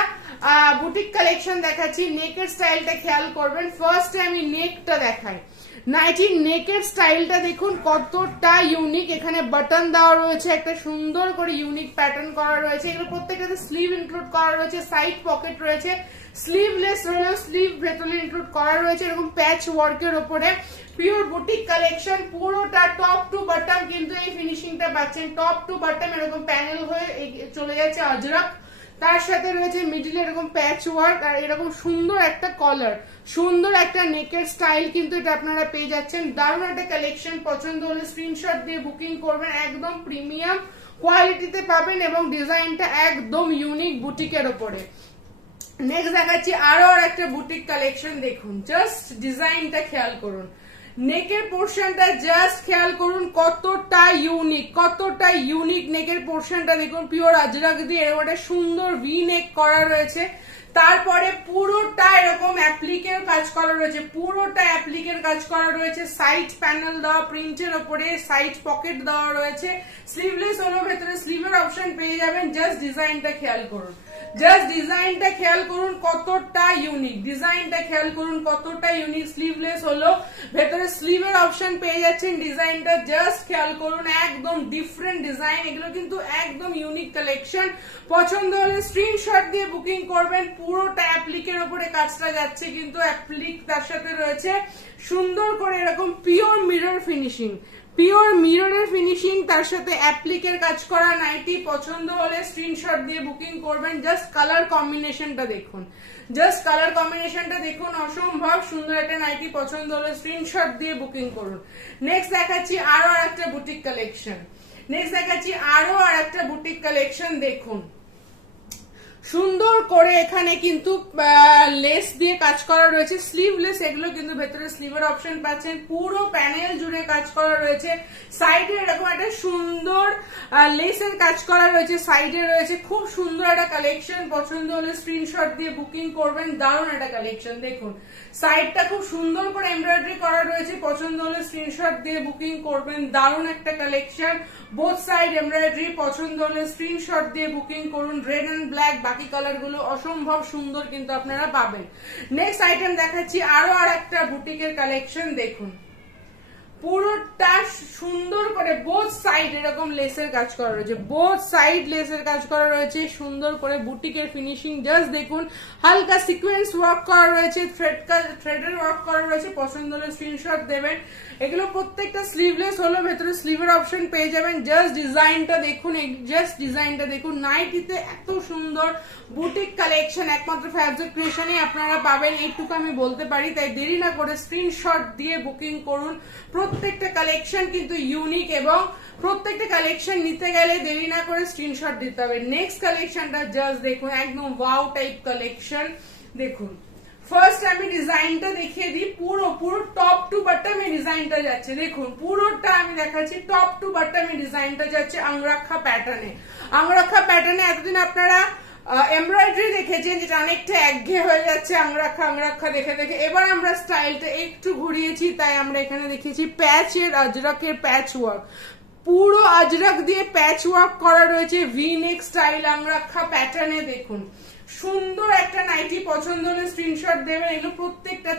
বুটিক কালেকশন দেখাচ্ছি। নেকের স্টাইলটা খেয়াল করবেন। ফার্স্টে আমি নেকটা দেখাই। নাইটি নেকের স্টাইলটা দেখুন কতটা ইউনিক, এখানে বাটন দেওয়া রয়েছে, একটা সুন্দর করে ইউনিক প্যাটার্ন করা রয়েছে। এগুলো প্রত্যেকটাতে স্লিভ ইনক্লুড করা রয়েছে, সাইড পকেট রয়েছে, স্লিভলেস হলেও স্লিভ ভেতরে ইনক্লুড করা রয়েছে এরকম প্যাচ ওয়ার্কের উপরে। পিওর বুটিক কালেকশন, পুরোটা টপ টু বটম কিন্তু এই ফিনিশিংটা পাচ্ছেন। টপ টু বটম এরকম প্যানেল হয়ে চলে যাচ্ছে আজরাক, তার সাথে রয়েছে মিডিলে এরকম প্যাচ ওয়ার্ক আর এরকম সুন্দর একটা কলার, সুন্দর একটা নেকের স্টাইল কিন্তু এটা আপনারা পেয়ে যাচ্ছেন। দারুণ একটা কালেকশন, পছন্দ হলে স্ক্রিনশট দিয়ে বুকিং করবেন। একদম প্রিমিয়াম কোয়ালিটিতে পাবেন এবং ডিজাইনটা একদম ইউনিক বুটিকের উপরে। নেক্সট দেখাচ্ছি আরো একটা বুটিক কালেকশন। দেখুন জাস্ট ডিজাইনটা খেয়াল করুন, নেকের পোর্শনটা জাস্ট খেয়াল করুন কতটা ইউনিক নেকের পোর্শনটা দেখুন। পিওর আজরাক দিয়ে এরকম একটা সুন্দর ভি নেক করা রয়েছে, তারপরে পুরোটা এরকম অ্যাপ্লিকের কাজ করা রয়েছে, পুরোটা অ্যাপ্লিকের কাজ করা রয়েছে। সাইড প্যানেল দেওয়া প্রিন্টের ওপরে, সাইড পকেট দেওয়া রয়েছে। স্লিভলেস হলো, ভেতরে স্লিভের অপশন পেয়ে যাবেন। জাস্ট ডিজাইনটা খেয়াল করুন, জাস্ট ডিজাইনটা খেয়াল করুন কতটা ইউনিক, ডিজাইনটা খেয়াল করুন কতটা ইউনিক। স্লিভলেস হলো, ভেতরে স্লিভের অপশন পেয়ে যাচ্ছেন। ডিজাইনটা জাস্ট খেয়াল করুন, একদম ডিফারেন্ট ডিজাইন। এগুলো কিন্তু একদম ইউনিক কালেকশন। পছন্দ হলে স্ক্রিনশট দিয়ে বুকিং করবেন। পুরোটা অ্যাপ্লিকের উপরে কাজটা যাচ্ছে, কিন্তু অ্যাপ্লিক তার সাথে রয়েছে সুন্দর করে এরকম পিওর মিরর ফিনিশিং, পিওর মিররের ফিনিশিং, তার সাথে অ্যাপ্লিকের কাজ করা নাইটি। পছন্দ হলে স্ক্রিনশট দিয়ে বুকিং করবেন। জাস্ট কালার কম্বিনেশনটা দেখুন, জাস্ট কালার কম্বিনেশনটা দেখুন, অসম্ভব সুন্দর একটা নাইটি। পছন্দ হলে স্ক্রিনশট দিয়ে বুকিং করুন। নেক্সট দেখাচ্ছি আরো একটা বুটিক কালেকশন। দেখুন সুন্দর করে এখানে কিন্তু লেস দিয়ে কাজ করা রয়েছে, স্লিভলেস। এগুলো কিন্তু ভেতরে স্লিভের অপশন পাচ্ছেন। পুরো প্যানেল জুড়ে কাজ করা রয়েছে। সাইডে এরকম একটা সুন্দর লেসের কাজ করা রয়েছে, সাইডে রয়েছে। খুব সুন্দর একটা কালেকশন। পছন্দ হলে স্ক্রিনশট দিয়ে বুকিং করবেন। দারুণ একটা কালেকশন। দেখুন সাইডটা খুব সুন্দর করে এমব্রয়ডারি করা রয়েছে। পছন্দ হলে স্ক্রিনশট দিয়ে বুকিং করবেন। দারুণ একটা কালেকশন, বোথ সাইড এমব্রয়ডারি। পছন্দ হলে স্ক্রিনশট দিয়ে বুকিং করুন। রেড এন্ড ব্ল্যাক, বাকি কালার গুলো অসম্ভব সুন্দর কিন্তু আপনারা পাবেন। নেক্সট আইটেম দেখাচ্ছি আরো একটা বুটিকের কালেকশন। দেখুন পুরোটা সুন্দর করে বোথ সাইড এরকম লেসের কাজ করা রয়েছে, বোথ সাইড লেসের কাজ করা রয়েছে, সুন্দর করে বুটিকের ফিনিশিং জাস্ট দেখুন, হালকা সিকোয়েন্স ওয়ার্ক করা রয়েছে, থ্রেডের ওয়ার্ক করা রয়েছে। পছন্দ হলে স্ক্রিনশট দেবেন। এগুলো প্রত্যেকটা স্লিভলেস হলো, ভেতরে স্লিভের অপশন পেয়ে যাবেন। জাস্ট ডিজাইনটা দেখুন, জাস্ট ডিজাইনটা দেখুন। নাইটিতে এত সুন্দর বুটিক কালেকশন একমাত্র ফ্যাবজেট ক্রিয়েশনে আপনারা পাবেন, এইটুকু আমি বলতে পারি। তাই দেরি না করে স্ক্রিনশট দিয়ে বুকিং করুন। প্রত্যেকটা কালেকশন কিন্তু ইউনিক এবং প্রত্যেকটা কালেকশন নিতে গেলে দেরি না করে স্ক্রিনশট দিতে হবে। নেক্সট কালেকশনটা জাস্ট দেখুন, একদম ওয়াও টাইপ কালেকশন। দেখুন ফার্স্ট আমি ডিজাইনটা দেখিয়ে দিই, পুরো টপ টু বটম এই ডিজাইনটা যাচ্ছে। দেখুন পুরোটা আমি দেখাচ্ছি, টপ টু বটম এই ডিজাইনটা যাচ্ছে আংরাক্ষা প্যাটার্নে। আংরাক্ষা প্যাটার্নে এতদিন আপনারা এমব্রয়ডারি দেখেছেন, যেটা অনেকটা একঘেয়ে হয়ে যাচ্ছে আংরাক্ষা দেখে দেখে। এবার আমরা স্টাইলটা একটু ঘুরিয়েছি, তাই আমরা এখানে দেখিয়েছি প্যাচের আজরাকের প্যাচ ওয়ার্ক। পুরো আজরাক দিয়ে প্যাচ ওয়ার্ক করা রয়েছে, ভি নেক স্টাইল আংরাক্ষা প্যাটার্নে। দেখুন সুন্দর একটা নাইটি। পছন্দ হলে স্ক্রিনশট দেবেন। এগুলো প্রত্যেকটা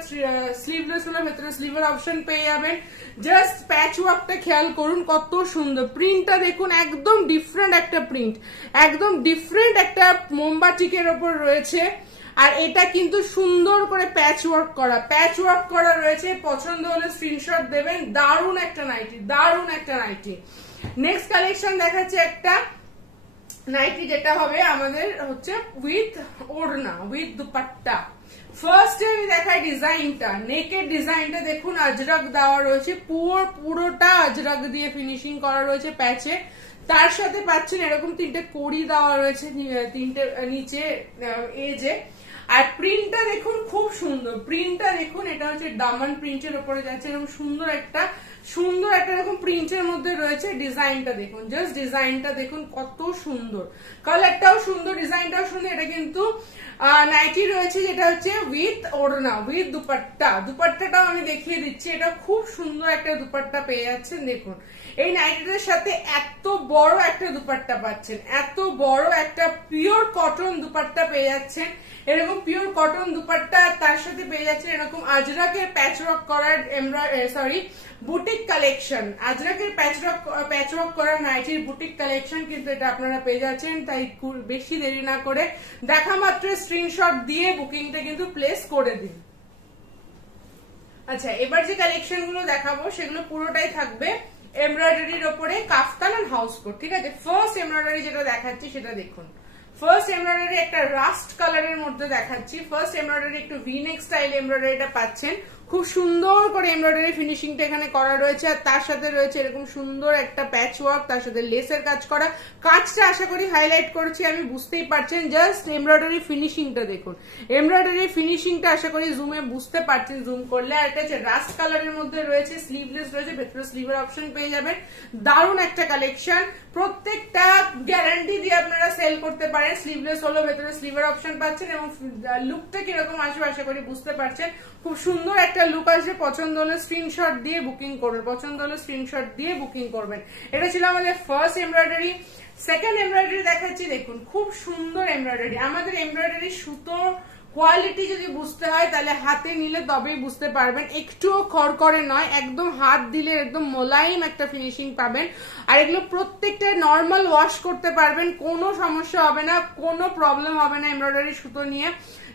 স্লিভলেস হলে ভেতরে স্লিভের অপশন পেয়ে যাবেন। জাস্ট প্যাচ ওয়ার্কটা খেয়াল করুন কত সুন্দর। প্রিন্টটা দেখুন, একদম ডিফারেন্ট একটা প্রিন্ট, একদম ডিফারেন্ট একটা মোমবাটিকের ওপর রয়েছে। আর এটা কিন্তু সুন্দর করে প্যাচ ওয়ার্ক করা রয়েছে। পছন্দ হলে স্ক্রিনশট দেবেন। দারুণ একটা নাইটি, দারুণ একটা নাইটি। নেক্সট কালেকশন দেখাচ্ছে একটা নাইটি, যেটা হবে আমাদের হচ্ছে উইথ ওড়না, উইথ দুপাট্টা। ফার্স্টে আমি দেখাই ডিজাইনটা, নেকের ডিজাইনটা দেখুন, আজরাক দেওয়া রয়েছে, পুরোটা আজরাক দিয়ে ফিনিশিং করা রয়েছে প্যাচে। তার সাথে পাচ্ছেন এরকম তিনটে কড়ি দেওয়া রয়েছে, তিনটে নিচে এজে। আর প্রিন্টটা দেখুন খুব সুন্দর, প্রিন্টটা দেখুন, এটা হচ্ছে দামান প্রিন্টের উপরে যাচ্ছে, এরকম সুন্দর একটা এরকম প্রিন্টের মধ্যে রয়েছে। ডিজাইনটা দেখুন, জাস্ট ডিজাইনটা দেখুন কত সুন্দর, কালারটাও সুন্দর, ডিজাইনটাও সুন্দর। এটা কিন্তু নাইটি রয়েছে, যেটা হচ্ছে উইথ ওড়না, উইথ দুপাট্টা। দুপাট্টাটাও আমি দেখিয়ে দিচ্ছি, এটা খুব সুন্দর একটা দুপাট্টা পেয়ে যাচ্ছেন। দেখুন এই নাইটিটার সাথে এত বড় একটা দুপাট্টা পাচ্ছেন, এত বড় একটা পিওর কটন দুপাট্টা পেয়ে যাচ্ছেন। এরকম পিওর কটন দুপাট্টা, তার সাথে পেয়ে যাচ্ছেন এরকম আজরাকের প্যাচওয়ার্ক করার বুটিক কালেকশন। আজরাকের প্যাচওয়ার্ক করার নাইটির বুটিক কালেকশন কিন্তু এটা আপনারা পেয়ে যাচ্ছেন। তাই বেশি দেরি না করে দেখা মাত্র স্ক্রিনশট দিয়ে বুকিংটা কিন্তু প্লেস করে দিন। আচ্ছা, এবার যে কালেকশন গুলো দেখাবো সেগুলো পুরোটাই থাকবে এমব্রয়ডারির ওপরে, কাফতান আর হাউস কোট। ঠিক আছে, ফার্স্ট এমব্রয়ডারি যেটা দেখাচ্ছি সেটা দেখুন। ফার্স্ট এমব্রয়ডারি একটা রাস্ট কালারের মধ্যে দেখাচ্ছি। ফার্স্ট এমব্রয়ডারি একটু ভিনেক স্টাইল এমব্রয়ডারিটা পাচ্ছেন। খুব সুন্দর করে এমব্রয়ডারি ফিনিশিংটা এখানে করা রয়েছে। আর তার সাথে রয়েছে এরকম সুন্দর একটা প্যাচ ওয়ার্ক, তার সাথে লেসের কাজ করা। কাজটা আশা করি হাইলাইট করছি আমি, বুঝতেই পারছেন। জাস্ট এমব্রয়ডারি ফিনিশিংটা দেখুন, এমব্রয়ডারি ফিনিশিংটা আশা করি জুমে বুঝতে পারছেন, জুম করলে। আর এটা হচ্ছে রাস্ট কালারের মধ্যে রয়েছে, স্লিভলেস রয়েছে, ভেতরে স্লিভের অপশন পেয়ে যাবেন। দারুণ একটা কালেকশন, প্রত্যেকটা গ্যারান্টি দিয়ে আপনারা সেল করতে পারেন। স্লিভলেস হলো, ভেতরে স্লিভের অপশন পাচ্ছেন এবং লুকটা কিরকম আসবে আশা করি বুঝতে পারছেন। খুব সুন্দর একটা লুক আসবে। পছন্দ হলে স্ক্রিনশট দিয়ে বুকিং করবেন, পছন্দ হলে স্ক্রিনশট দিয়ে বুকিং করবেন। এটা ছিল আমাদের ফার্স্ট এমব্রয়ডারি। সেকেন্ড এমব্রয়ডারি দেখাচ্ছি, দেখুন খুব সুন্দর এমব্রয়ডারি। আমাদের এমব্রয়ডারি সুতোর কোয়ালিটি যদি বুঝতে হয় তাহলে হাতে নিলে তবেই বুঝতে পারবেন। একটুও খড়খড়ে নয়, একদম হাত দিলে একদম মোলায়েম একটা ফিনিশিং পাবেন। আর এগুলো প্রত্যেকটা নর্মাল ওয়াশ করতে পারবেন, কোনো সমস্যা হবে না, কোনো প্রবলেম হবে না এমব্রয়ডারি সুতো নিয়ে।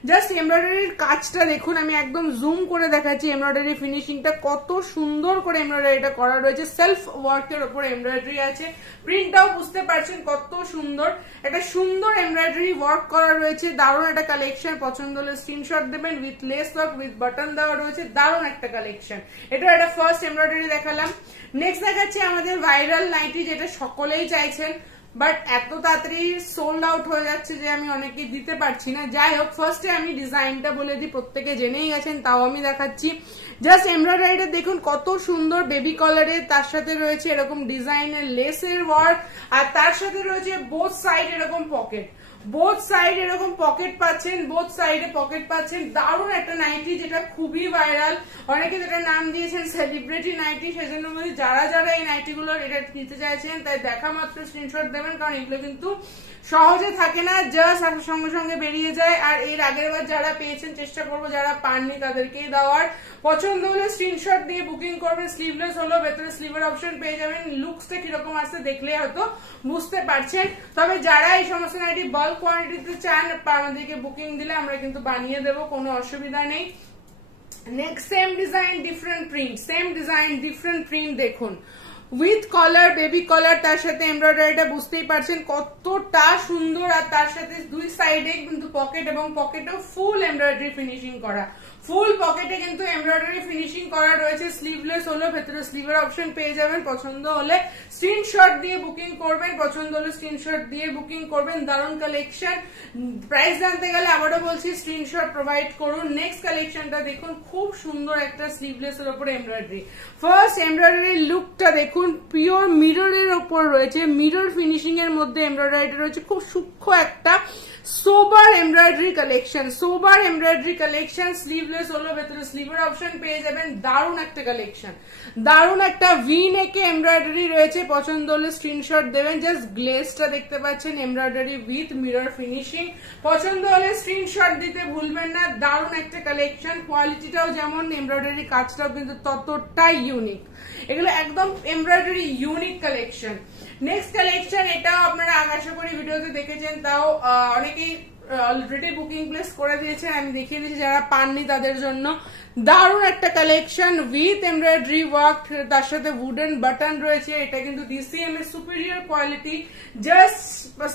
জাস্ট এমব্রয়ডারির কাজটা দেখুন, আমি একদম জুম করে দেখাচ্ছি এমব্রয়ডারি ফিনিশিংটা কত সুন্দর করে এমব্রয়ডারিটা করা রয়েছে। সেলফ ওয়ার্কের উপর এমব্রয়ডারি আছে, প্রিন্টটাও বুঝতে পারছেন কত সুন্দর। একটা সুন্দর এমব্রয়ডারি ওয়ার্ক করা রয়েছে, দারুণ একটা কালেকশন। পছন্দ হলে স্ক্রিনশট দেবেন। With less work, with button দেওয়া রয়েছে, দারুণ একটা কালেকশন। এটা একটা ফার্স্ট এমব্রয়ডারি দেখালাম। নেক্সট দেখাচ্ছি আমাদের ভাইরাল নাইটি, যেটা সকলেই চাইছেন, বাট এত তাড়াতাড়ি সোল্ড আউট হয়ে যাচ্ছে যে আমি অনেকে দিতে পারছি না। যাই হোক, ফার্স্টে আমি ডিজাইনটা বলে দিই, প্রত্যেকে জেনেই গেছেন, তাও আমি দেখাচ্ছি। জাস্ট এমব্রয়ডারিটা দেখুন কত সুন্দর, বেবি কালারের, তার সাথে রয়েছে এরকম ডিজাইনের লেসের ওয়ার্ক, আর তার সাথে রয়েছে বোথ সাইড এরকম পকেট। বোথ সাইড এরকম পকেট পাচ্ছেন, বোথ সাইডে পকেট পাচ্ছেন। দারুণ একটা নাইটি, যেটা খুবই ভাইরাল, অনেকে যেটা নাম দিয়েছেন সেলিব্রিটি নাইটি। সেজন্য বলি যারা যারা এই নাইটি গুলো এটা নিতে চাইছেন তাই দেখা মাত্র স্ক্রিনশট দেবেন, কারণ এগুলো কিন্তু সহজে থাকে না, জাস্ট আসার সঙ্গে সঙ্গে বেরিয়ে যায়। আর এর আগের বার যারা পেয়েছেন চেষ্টা করবো যারা পাননি তাদেরকেই দেওয়ার। পছন্দ হলে স্ক্রিনশট দিয়ে বুকিং করবেন। স্লিভলেস হলো, ভেতরে স্লিভের অপশন পেয়ে যাবেন। লুকসটা কিরকম আসছে দেখলে হয়তো বুঝতে পারছেন। তবে যারা এই সমস্ত নাইটি বাল্ক কোয়ান্টিটিতে চান আমাদেরকে বুকিং দিলে আমরা কিন্তু বানিয়ে দেবো, কোনো অসুবিধা নেই। Next same design different print, same design different print দেখুন, উইথ কলার, বেবি কলার, তার সাথে এমব্রয়ডারিটা বুঝতেই পারছেন কতটা সুন্দর। আর তার সাথে দুই সাইডে কিন্তু পকেট, এবং পকেটেও ফুল এমব্রয়ডারি ফিনিশিং করা, ফুল পকেটে কিন্তু এমব্রয়ডারি ফিনিশিং করা রয়েছে। স্লিভলেস হলো, ভেতরে স্লিভের অপশন পেয়ে যাবেন। পছন্দ হলে স্ক্রিনশট দিয়ে বুকিং করবেন, পছন্দ হলে স্ক্রিনশট দিয়ে বুকিং করবেন। দারুণ কালেকশন। প্রাইস জানতে গেলে আবারও বলছি স্ক্রিনশট প্রোভাইড করুন। নেক্সট কালেকশনটা দেখুন, খুব সুন্দর একটা স্লিভলেস এর উপর এমব্রয়ডারি। ফার্স্ট এমব্রয়ডারি লুকটা দেখুন, পিওর মিররের ওপর রয়েছে, মিরর ফিনিশিং এর মধ্যে এমব্রয়ডারিটা রয়েছে। খুব সূক্ষ্ম একটা সোবার এমব্রয়ডারি কালেকশন, সোবার এমব্রয়ডারি কালেকশন। স্লিভলেস হলো, ভেতরে স্লিভের অপশন পেয়ে যাবেন। দারুণ একটা কালেকশন, দারুণ একটা ভি নেকে এমব্রয়ডারি রয়েছে। পছন্দ হলে স্ক্রিনশট দেবেন। জাস্ট গ্লেজটা দেখতে পাচ্ছেন, এমব্রয়ডারি উইথ মিরর ফিনিশিং। পছন্দ হলে স্ক্রিনশট দিতে ভুলবেন না। দারুণ একটা কালেকশন, কোয়ালিটিটাও যেমন, এমব্রয়ডারি কাজটাও কিন্তু ততটাই ইউনিক। এগুলো একদম embroidery unique collection. Next collection, এটাও আপনারা আশা করি ভিডিওতে দেখেছেন, তাও অনেকেই অলরেডি বুকিং প্লেস করে দিয়েছেন, আমি দেখিয়ে দিয়েছি যারা পাননি তাদের জন্য। দারুণ একটা কালেকশন উইথ এমব্রয়ডারি ওয়ার্ক, তার সাথে উডেন বাটন রয়েছে। এটা কিন্তু ডিসিএম এর সুপিরিয়র কোয়ালিটি। জাস্ট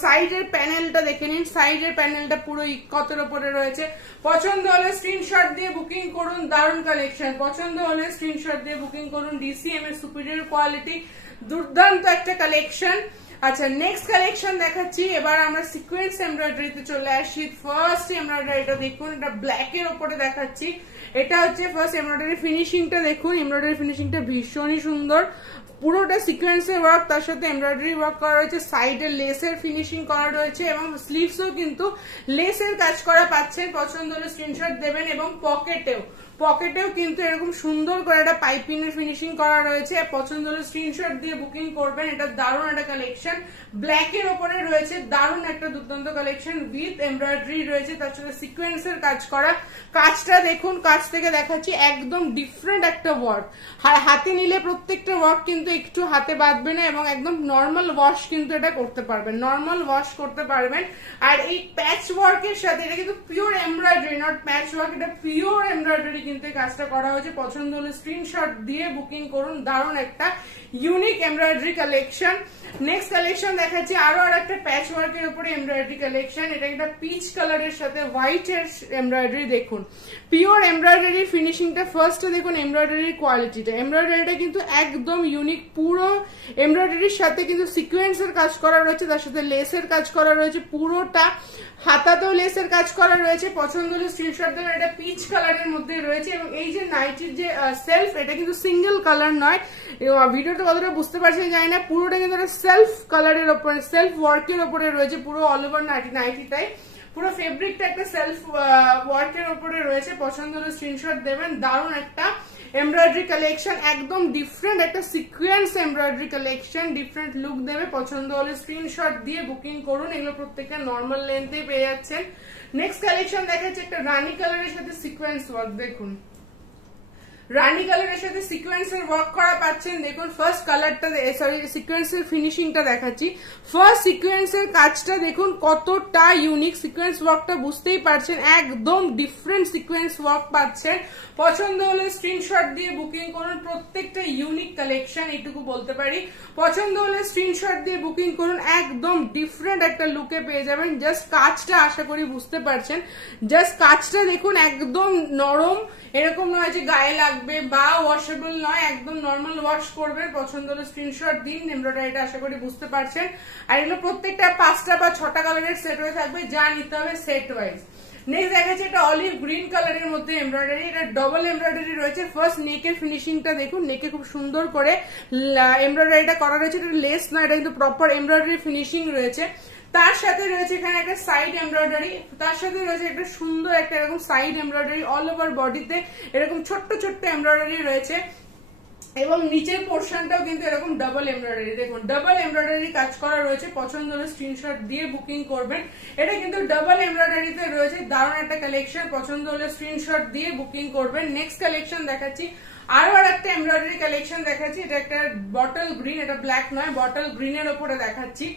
সাইডের প্যানেলটা দেখে নিন, সাইডের প্যানেলটা পুরো ইকতের উপরে রয়েছে। পছন্দ হলে স্ক্রিনশট দিয়ে বুকিং করুন। দারুণ কালেকশন, পছন্দ হলে স্ক্রিনশট দিয়ে বুকিং করুন। ডিসিএম এর সুপিরিয়র কোয়ালিটি, দুর্দান্ত একটা কালেকশন। আচ্ছা, নেক্সট কালেকশন দেখাচ্ছি। এবার আমরা সিকোয়েন্স এমব্রয়ডারিতে চলে আসি। ফার্স্ট এমব্রয়ডারিটা দেখুন, এটা ব্ল্যাক এর উপরে দেখাচ্ছি। এটা হচ্ছে ফার্স্ট এমব্রয়ডারি ফিনিশিংটা দেখুন, এমব্রয়ডারি ফিনিশিংটা ভীষণই সুন্দর। পুরোটা সিকোয়েন্সের ওয়ার্ক, তার সাথে এমব্রয়ডারি ওয়ার্ক করা রয়েছে। সাইডে লেসের ফিনিশিং করা রয়েছে, এবং স্লিভসও কিন্তু লেসের কাজ করা পাচ্ছেন। পছন্দ হলে স্ক্রিনশট দেবেন। এবং পকেটেও কিন্তু এরকম সুন্দর করে একটা পাইপিং এর ফিনিশিং করা রয়েছে। পছন্দ হলে স্ক্রিনশট দিয়ে বুকিং করবেন। এটা দারুণ একটা কালেকশন, ব্ল্যাক এর উপরে রয়েছে। দারুণ একটা দুর্দান্ত কালেকশন উইথ এমব্রয়ডারি রয়েছে, তার সাথে সিকোয়েন্সের কাজ করা। কাজটা দেখুন, কাজ থেকে দেখাচ্ছি, একদম ডিফারেন্ট একটা ওয়ার্ক। হাতে নিলে প্রত্যেকটা ওয়ার্ক কিন্তু একটু হাতে বাঁধবে না, এবং একদম নর্মাল ওয়াশ কিন্তু এটা করতে পারবেন, নর্মাল ওয়াশ করতে পারবেন। আর এই প্যাচ ওয়ার্কের সাথে, এটা কিন্তু pure embroidery, not patch work, এটা পিওর এমব্রয়ডারি কিন্তু এই কাজটা করা হয়েছে। পছন্দ হলে স্ক্রিনশট দিয়ে বুকিং করুন। দারুণ একটা unique embroidery collection. Next collection দেখাচ্ছি, আরো একটা প্যাচ ওয়ার্কের উপরে এমব্রয়ডারি কালেকশন। এটা একটা পিচ কালারের সাথে হোয়াইট এর এমব্রয়ডারি দেখুন, পিওর এমব্রয়ডারি ফিনিশিংটা। ফার্স্টে দেখুন এমব্রয়ডারির কোয়ালিটিটা, এমব্রয়ডারিটা কিন্তু একদম ইউনিক। পুরো এমব্রয়ডারির সাথে কিন্তু সিকোয়েন্সের কাজ করা রয়েছে, তার সাথে লেসের কাজ করা রয়েছে। পুরোটা হাতাতেও লেসের কাজ করা রয়েছে। পছন্দ হলে স্ক্রিনশট দেবেন। এটা পিচ কালারের মধ্যে রয়েছে, এবং এই যে নাইটির যে সেলফ, এটা কিন্তু সিঙ্গেল কালার নয়। ভিডিওটা কতটা বুঝতে পারছেন জানি না, পুরোটা কিন্তু সেলফ কালারের উপরে, সেলফ ওয়ার্কের উপরে রয়েছে পুরো অল ওভার নাইটিটাই। পুরো ফেব্রিকটা একটা সেলফ ওয়ার্কের উপরে রয়েছে। পছন্দ হলে স্ক্রিনশট দেবেন। দারুণ একটা এমব্রয়ডারি কালেকশন, একদম ডিফারেন্ট একটা sequence embroidery collection, different look দেবে। পছন্দ হলে স্ক্রিনশট দিয়ে বুকিং করুন। এগুলো প্রত্যেকটা নর্মাল লেন্থে পেয়ে যাচ্ছেন। নেক্সট কালেকশন দেখাচ্ছে একটা রানী কালারের সাথে সিকোয়েন্স ওয়ার্ক। দেখুন, রানী কালারের সাথে সিকোয়েন্সের ওয়ার্ক করা পাচ্ছেন। দেখুন ফার্স্ট কালারটা, সরি সিকোয়েন্সের ফিনিশিংটা দেখাচ্ছি। ফার্স্ট সিকোয়েন্সের কাজটা দেখুন কতটা ইউনিক, সিকোয়েন্স ওয়ার্কটা বুঝতেই পারছেন, একদম ডিফারেন্ট সিকোয়েন্স ওয়ার্ক পাচ্ছেন। পছন্দ হলে স্ক্রিনশট দিয়ে বুকিং করুন। প্রত্যেকটা ইউনিক কালেকশন, এইটুকু বলতে পারি। পছন্দ হলে স্ক্রিনশট দিয়ে বুকিং করুন। একদম ডিফারেন্ট একটা লুকে পেয়ে যাবেন। জাস্ট কাজটা আশা করি বুঝতে পারছেন, জাস্ট কাজটা দেখুন, একদম নরম, এরকম নয় যে গায়ে লাগবে বা ওয়াশেবল নয়, একদম নর্মাল ওয়াশ করবেন। পছন্দ হলে স্ক্রিনশট দিন। এমব্রয়ডারিটা আশা করি বুঝতে পারছেন। আর এগুলো প্রত্যেকটা 5টা বা 6টা কালারের সেট হয়ে থাকবে, যা নিতে হবে সেট ওয়াইজ। নেক্সট দেখাচ্ছে এটা অলিভ গ্রিন কালারের মধ্যে এমব্রয়ডারি, এটা ডবল এমব্রয়ডারি রয়েছে। ফার্স্ট নেকের ফিনিশিংটা দেখুন, নেকে খুব সুন্দর করে এমব্রয়ডারিটা করা রয়েছে। এটা লেস না, এটা কিন্তু প্রপার এমব্রয়ডারি ফিনিশিং রয়েছে। তার সাথে রয়েছে এখানে একটা সাইড এমব্রয়ডারি, তার সাথে রয়েছে একটা সুন্দর একটা এরকম সাইড এমব্রয়ডারি, অল ওভার বডিতে এরকম ছোট্ট ছোট্ট এমব্রয়ডারি রয়েছে এবং নিচের পোর্শনটাও কিন্তু এরকম ডাবল এমব্রয়ডারি, দেখুন ডাবল এমব্রয়ডারি কাজ করা রয়েছে। পছন্দ হলে স্ক্রিনশট দিয়ে বুকিং করবেন। এটা কিন্তু ডাবল এমব্রয়ডারিতে রয়েছে, দারুণ একটা কালেকশন। পছন্দ হলে স্ক্রিনশট দিয়ে বুকিং করবেন। নেক্সট কালেকশন দেখাচ্ছি, আরো একটা এমব্রয়ডারি কালেকশন দেখাচ্ছি। এটা একটা বটল গ্রিন, এটা ব্ল্যাক নয়, বটল গ্রিনের ওপরে দেখাচ্ছি।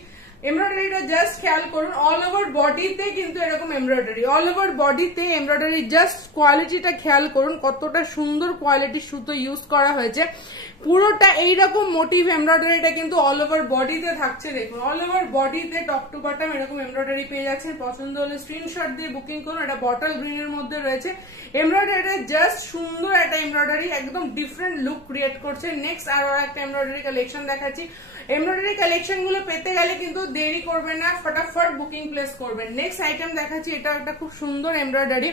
এমব্রয়ডারিটা জাস্ট খেয়াল করুন, অল ওভার বডিতে কিন্তু এরকম এমব্রয়ডারি, অল ওভার বডিতে এমব্রয়ডারি। জাস্ট কোয়ালিটিটা খেয়াল করুন, কতটা সুন্দর কোয়ালিটির সুতো ইউজ করা হয়েছে। পুরোটা এইরকম মোটিভ এমব্রয়ডারিটা কিন্তু অল ওভার বডিতে থাকছে। দেখুন অল ওভার বডিতে টপ টু বটম এরকম এমব্রয়ডারি পেয়ে যাচ্ছেন। পছন্দ হলে স্ক্রিনশট দিয়ে বুকিং করুন। এটা বটল গ্রিনের মধ্যে রয়েছে। এমব্রয়ডারিটা জাস্ট সুন্দর একটা এমব্রয়ডারি, একদম ডিফারেন্ট লুক ক্রিয়েট করছে। নেক্সট আরো একটা এমব্রয়ডারি কালেকশন দেখাচ্ছি। এমব্রয়ডারি কালেকশন গুলো পেতে গেলে কিন্তু দেরি করবেন না, ফটাফট বুকিং প্লেস করবেন। নেক্সট আইটেম দেখাচ্ছি, এটা একটা খুব সুন্দর এমব্রয়ডারি।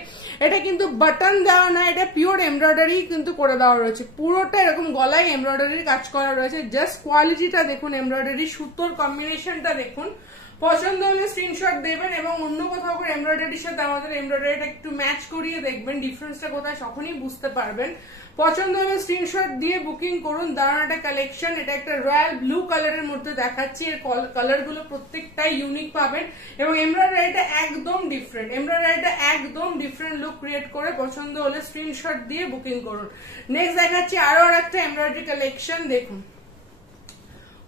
এটা কিন্তু বাটন দেওয়া না, এটা পিওর এমব্রয়ডারি কিন্তু করে দেওয়া রয়েছে। পুরোটা এরকম গলায় এমব্রয়ডারির কাজ করা রয়েছে। জাস্ট কোয়ালিটিটা দেখুন, এমব্রয়ডারি সুতোর কম্বিনেশনটা দেখুন। পছন্দ হলে স্ক্রিনশট দেবেন এবং অন্য কোথাও করে এমব্রয়ডারির সাথে আমাদের এমব্রয়ডারিটা একটু ম্যাচ করিয়ে দেখবেন, ডিফারেন্সটা কোথায় তখনই বুঝতে পারবেন। পছন্দ হলে স্ক্রিনশট দিয়ে বুকিং করুন। দারুণ একটা কালেকশন। এটা একটা রয়্যাল ব্লু কালারের মধ্যে দেখাচ্ছি। এর কালার গুলো প্রত্যেকটাই ইউনিক পাবেন এবং এমব্রয়ডারিটা একদম ডিফারেন্ট, এমব্রয়ডারিটা একদম ডিফারেন্ট লুক ক্রিয়েট করে। পছন্দ হলে স্ক্রিনশট দিয়ে বুকিং করুন। নেক্সট দেখাচ্ছি আরো একটা এমব্রয়ডারি কালেকশন। দেখুন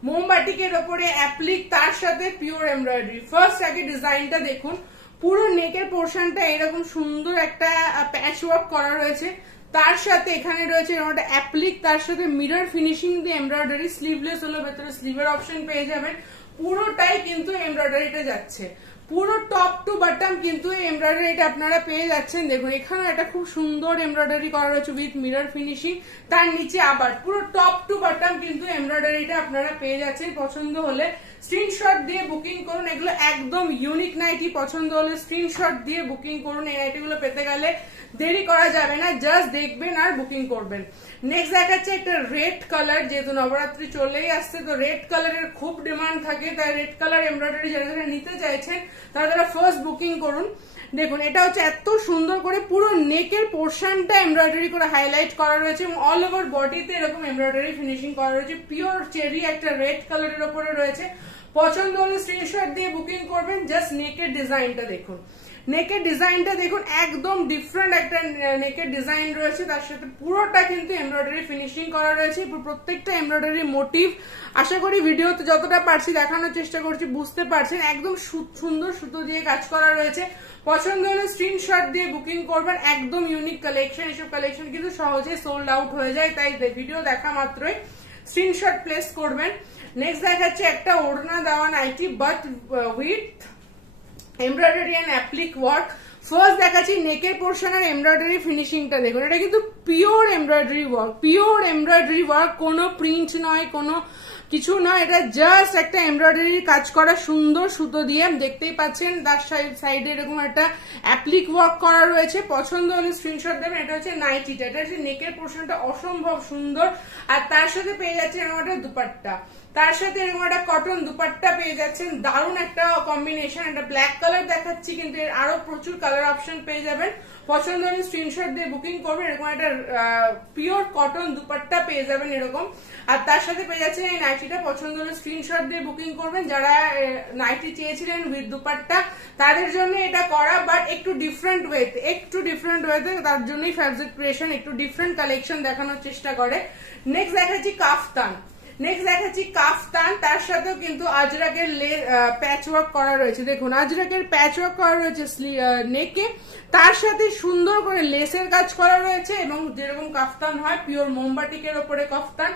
মোমবাটিকের ওপরে অ্যাপ্লিক, তার সাথে পিওর এমব্রয়ডারি। ফার্স্ট আগে ডিজাইনটা দেখুন, পুরো নেকের পোর্শনটা এরকম সুন্দর একটা প্যাচ ওয়ার্ক করা রয়েছে। তার সাথে এখানে রয়েছে একটা অ্যাপ্লিক, তার সাথে মিরর ফিনিশিং দিয়ে এমব্রয়ডারি। স্লিভলেস হলো, ভেতরে স্লিভের অপশন পেয়ে যাবেন। পুরোটাই কিন্তু এমব্রয়ডারিটা যাচ্ছে, পুরো টপ টু বটম কিন্তু এমব্রয়ডারিটা আপনারা পেয়ে যাচ্ছেন। দেখুন এখানে একটা খুব সুন্দর এমব্রয়ডারি করা রয়েছে উইথ মিরর ফিনিশিং। তার নিচে আবার পুরো টপ টু বটম কিন্তু এমব্রয়ডারিটা আপনারা পেয়ে যাচ্ছেন। পছন্দ হলে স্ক্রিনশট দিয়ে বুকিং করুন। এগুলো একদম ইউনিক নাইটি। পছন্দ হলে স্ক্রিনশট দিয়ে বুকিং করুন। এই নাইটিগুলো পেতে গেলে দেরি করা যাবে না, জাস্ট দেখবেন আর বুকিং করবেন। নেক্সট দেখাচ্ছে একটা রেড কালার, যেহেতু নবরাত্রি চলেই আসছে তো রেড কালারের খুব ডিমান্ড থাকে, তাই রেড কালার এমব্রয়ডারি যারা যারা নিতে চাইছেন তারা ফার্স্ট বুকিং করুন। দেখুন এটা হচ্ছে এত সুন্দর করে পুরো নেকের পোর্শনটা এমব্রয়ডারি করে হাইলাইট করা রয়েছে এবং অল ওভার বডিতে এরকম এমব্রয়ডারি ফিনিশিং করা রয়েছে। পিওর চেরি একটা রেড কালারের উপরে রয়েছে। পছন্দ হলে স্ক্রিনশট দিয়ে বুকিং করবেন। জাস্ট নেকের ডিজাইনটা দেখুন, নেকের ডিজাইনটা দেখুন, একদম ডিফারেন্ট একটা নেকের ডিজাইন রয়েছে। তার সাথে পুরোটা কিন্তু এমব্রয়ডারি ফিনিশিং করা রয়েছে। প্রত্যেকটা এমব্রয়ডারি মোটিভ আশা করি ভিডিওতে যতটা পারছি দেখানোর চেষ্টা করছি, বুঝতে পারছেন। একদম সুন্দর সুতো দিয়ে কাজ করা রয়েছে। পছন্দ হলে স্ক্রিনশট দিয়ে বুকিং করবেন। একদম ইউনিক কালেকশন। এসব কালেকশন কিন্তু সহজে সোল্ড আউট হয়ে যায়, তাই ভিডিও দেখা মাত্রই স্ক্রিনশট প্লেস করবেন। নেক্সট দেখাচ্ছে একটা ওড়না দেওয়া nighty but with embroidery and applique work. First দেখাচ্ছি নেকের পোর্শনের এমব্রয়ডারি ফিনিশিংটা দেখুন। এটা কিন্তু pure embroidery work, pure embroidery work, কোনো প্রিন্ট নয়, কোনো কিছু নয়। এটা জাস্ট একটা এমব্রয়ডারি কাজ করা সুন্দর সুতো দিয়ে দেখতেই পাচ্ছেন। তার সাইডে এরকম একটা অ্যাপ্লিক ওয়ার্ক করা রয়েছে। পছন্দ হলে স্ক্রিনশট দেবেন। এটা হচ্ছে নাইটিটা, এটা হচ্ছে নেকের পোর্শনটা অসম্ভব সুন্দর। আর তার সাথে পেয়ে যাচ্ছে এরকম একটা দুপাট্টা, তার সাথে এরকম একটা কটন দুপাট্টা পেয়ে যাচ্ছেন। দারুণ একটা কম্বিনেশন। একটা ব্ল্যাক কালার দেখাচ্ছি, কিন্তু এর আরো প্রচুর কালার অপশন পেয়ে যাবেন। পছন্দ হলে স্ক্রিনশট দিয়ে বুকিং করবেন। এরকম একটা পিওর কটন দুপাট্টা পেয়ে যাবেন এরকম। আর তার সাথে পেয়ে যাচ্ছেন এই নাইটিটা। পছন্দ হলে স্ক্রিনশট দিয়ে বুকিং করবেন। যারা নাইটি চেয়েছিলেন উইথ দুপাট্টা তাদের জন্য এটা করা, বাট একটু ডিফারেন্ট ওয়েতে, একটু ডিফারেন্ট ওয়েতে। তার জন্যই ফ্যাব্রিক ক্রিয়েশন একটু ডিফারেন্ট কালেকশন দেখানোর চেষ্টা করে। নেক্সট দেখাচ্ছি কাফতান। নেক্সট দেখাচ্ছি কাফতান, তার সাথেও কিন্তু আজরাকের প্যাচ ওয়ার্ক করা রয়েছে। দেখুন আজরাকের প্যাচ ওয়ার্ক করা রয়েছে নেকে, তার সাথে সুন্দর করে লেসের কাজ করা রয়েছে এবং যেরকম কাফতান হয় পিওর মোমবাটিকের ওপরে কাফতান,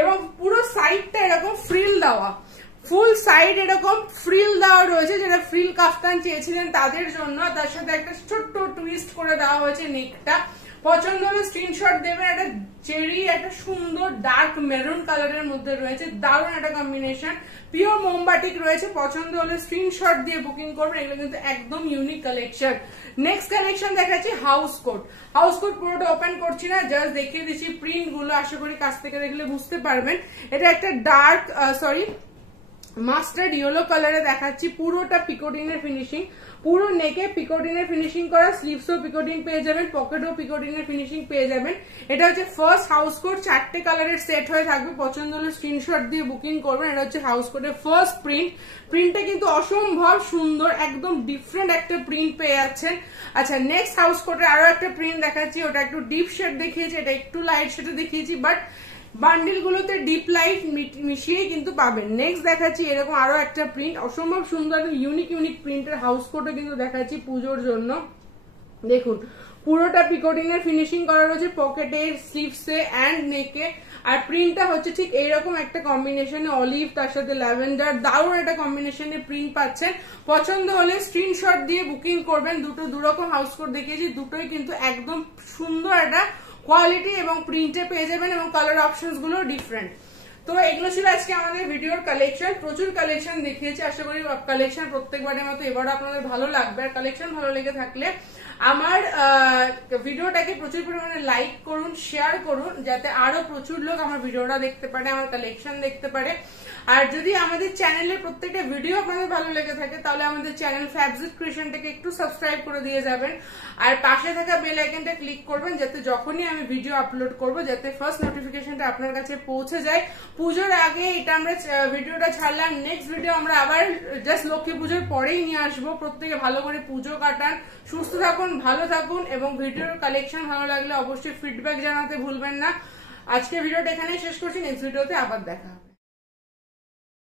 এবং পুরো সাইডটা এরকম ফ্রিল দেওয়া, ফুল সাইড এরকম ফ্রিল দেওয়া রয়েছে। যারা ফ্রিল কাফতান চেয়েছিলেন তাদের জন্য, তার সাথে একটা ছোট্ট টুইস্ট করে দেওয়া হয়েছে নেকটা। পছন্দ হলে স্ক্রিনশট দেবেন। একটা চেরি একটা সুন্দর ডার্ক মেরুন কালারের মধ্যে রয়েছে, দারুণ একটা কম্বিনেশন। পিওর মোমবাটিক রয়েছে। পছন্দ হলে স্ক্রিনশট দিয়ে বুকিং করবেন। এগুলো কিন্তু একদম ইউনিক কালেকশন। নেক্সট কালেকশন দেখাচ্ছি হাউস কোট। হাউস কোট পুরোটা ওপেন করছি না, জাস্ট দেখিয়ে দিচ্ছি প্রিন্ট গুলো। আশা করি কাছ থেকে দেখলে বুঝতে পারবেন। এটা একটা ডার্ক মাস্টার্ড ইয়েলো কালারে দেখাচ্ছি, পুরোটা পিকোটিনের ফিনিশিং, পুরো নেকে পিকোটিনের ফিনিশিং করা, স্লিভসও পিকোটিন পেয়ে যাবেন, পকেটও পিকোটিনের ফিনিশিং পেয়ে যাবেন। এটা হচ্ছে ফার্স্ট হাউস কোট, 4টে কালারের সেট হয়ে থাকবে, পছন্দ হলে স্ক্রিনশট দিয়ে বুকিং করবেন। এটা হচ্ছে হাউস কোটের ফার্স্ট প্রিন্ট, প্রিন্টটা কিন্তু অসম্ভব সুন্দর, একদম ডিফারেন্ট একটা প্রিন্ট পেয়ে যাচ্ছেন। আচ্ছা, নেক্সট হাউস কোটের আরো একটা প্রিন্ট দেখাচ্ছি, ওটা একটু ডিপ শেড দেখিয়েছি, এটা একটু লাইট শেডে দেখিয়েছি, বাট বান্ডিল গুলোতে ডিপ লাইট মিশিয়ে কিন্তু পাবেন। নেক্সট দেখাচ্ছি এরকম আরো একটা প্রিন্ট, অসম্ভব সুন্দর ইউনিক প্রিন্টের হাউস কোটও কিন্তু দেখাচ্ছি পুজোর জন্য। দেখুন পুরোটা পিকোটিনের ফিনিশিং করা রয়েছে পকেটে, স্লিভসে এন্ড নেকে, আর প্রিন্টটা হচ্ছে ঠিক এইরকম একটা কম্বিনেশনে, অলিভ তার সাথে ল্যাভেন্ডার, দারুণ একটা কম্বিনেশনে প্রিন্ট পাচ্ছেন। পছন্দ হলে স্ক্রিনশট দিয়ে বুকিং করবেন। দুরকম হাউস কোট দেখিয়েছি, দুটোই কিন্তু একদম সুন্দর একটা কোয়ালিটি এবং প্রিন্টে পেয়ে যাবেন, এবং কালার অপশনস গুলো ডিফারেন্ট। তো এগুলো ছিল আজকে আমাদের ভিডিওর কালেকশন, প্রচুর কালেকশন দেখিয়েছি। আশা করি কালেকশন প্রত্যেকবারের মতো এবারও আপনাদের ভালো লাগবে। আর কালেকশন ভালো লেগে থাকলে আমার ভিডিওটাকে প্রচুর পরিমাণে লাইক করুন, শেয়ার করুন, যাতে আরো প্রচুর লোক আমার ভিডিওটা দেখতে পারে, আমার কালেকশন দেখতে পারে। আর যদি আমাদের চ্যানেলের প্রত্যেকটা ভিডিও আপনাদের ভালো লেগে থাকে তাহলে আমাদের চ্যানেল ফ্যাবজিট ক্রিয়েশনটাকে একটু সাবস্ক্রাইব করে দিয়ে যাবেন, আর পাশে থাকা বেল আইকনটা ক্লিক করবেন, যাতে যখনই আমি ভিডিও আপলোড করব যাতে ফার্স্ট নোটিফিকেশনটা আপনার কাছে পৌঁছে যায়। পুজোর আগে এটা আমরা ভিডিওটা ছাড়লাম, নেক্সট ভিডিও আমরা আবার জাস্ট লক্ষ্মী পুজোর পরেই নিয়ে আসবো। প্রত্যেকে ভালো করে পুজো কাটান, সুস্থ থাকুন, ভালো থাকুন, এবং ভিডিওর কালেকশন ভালো লাগলে অবশ্যই ফিডব্যাক জানাতে ভুলবেন না। আজকে ভিডিওটা এখানেই শেষ করছি, নেক্সট ভিডিওতে আবার দেখা হবে।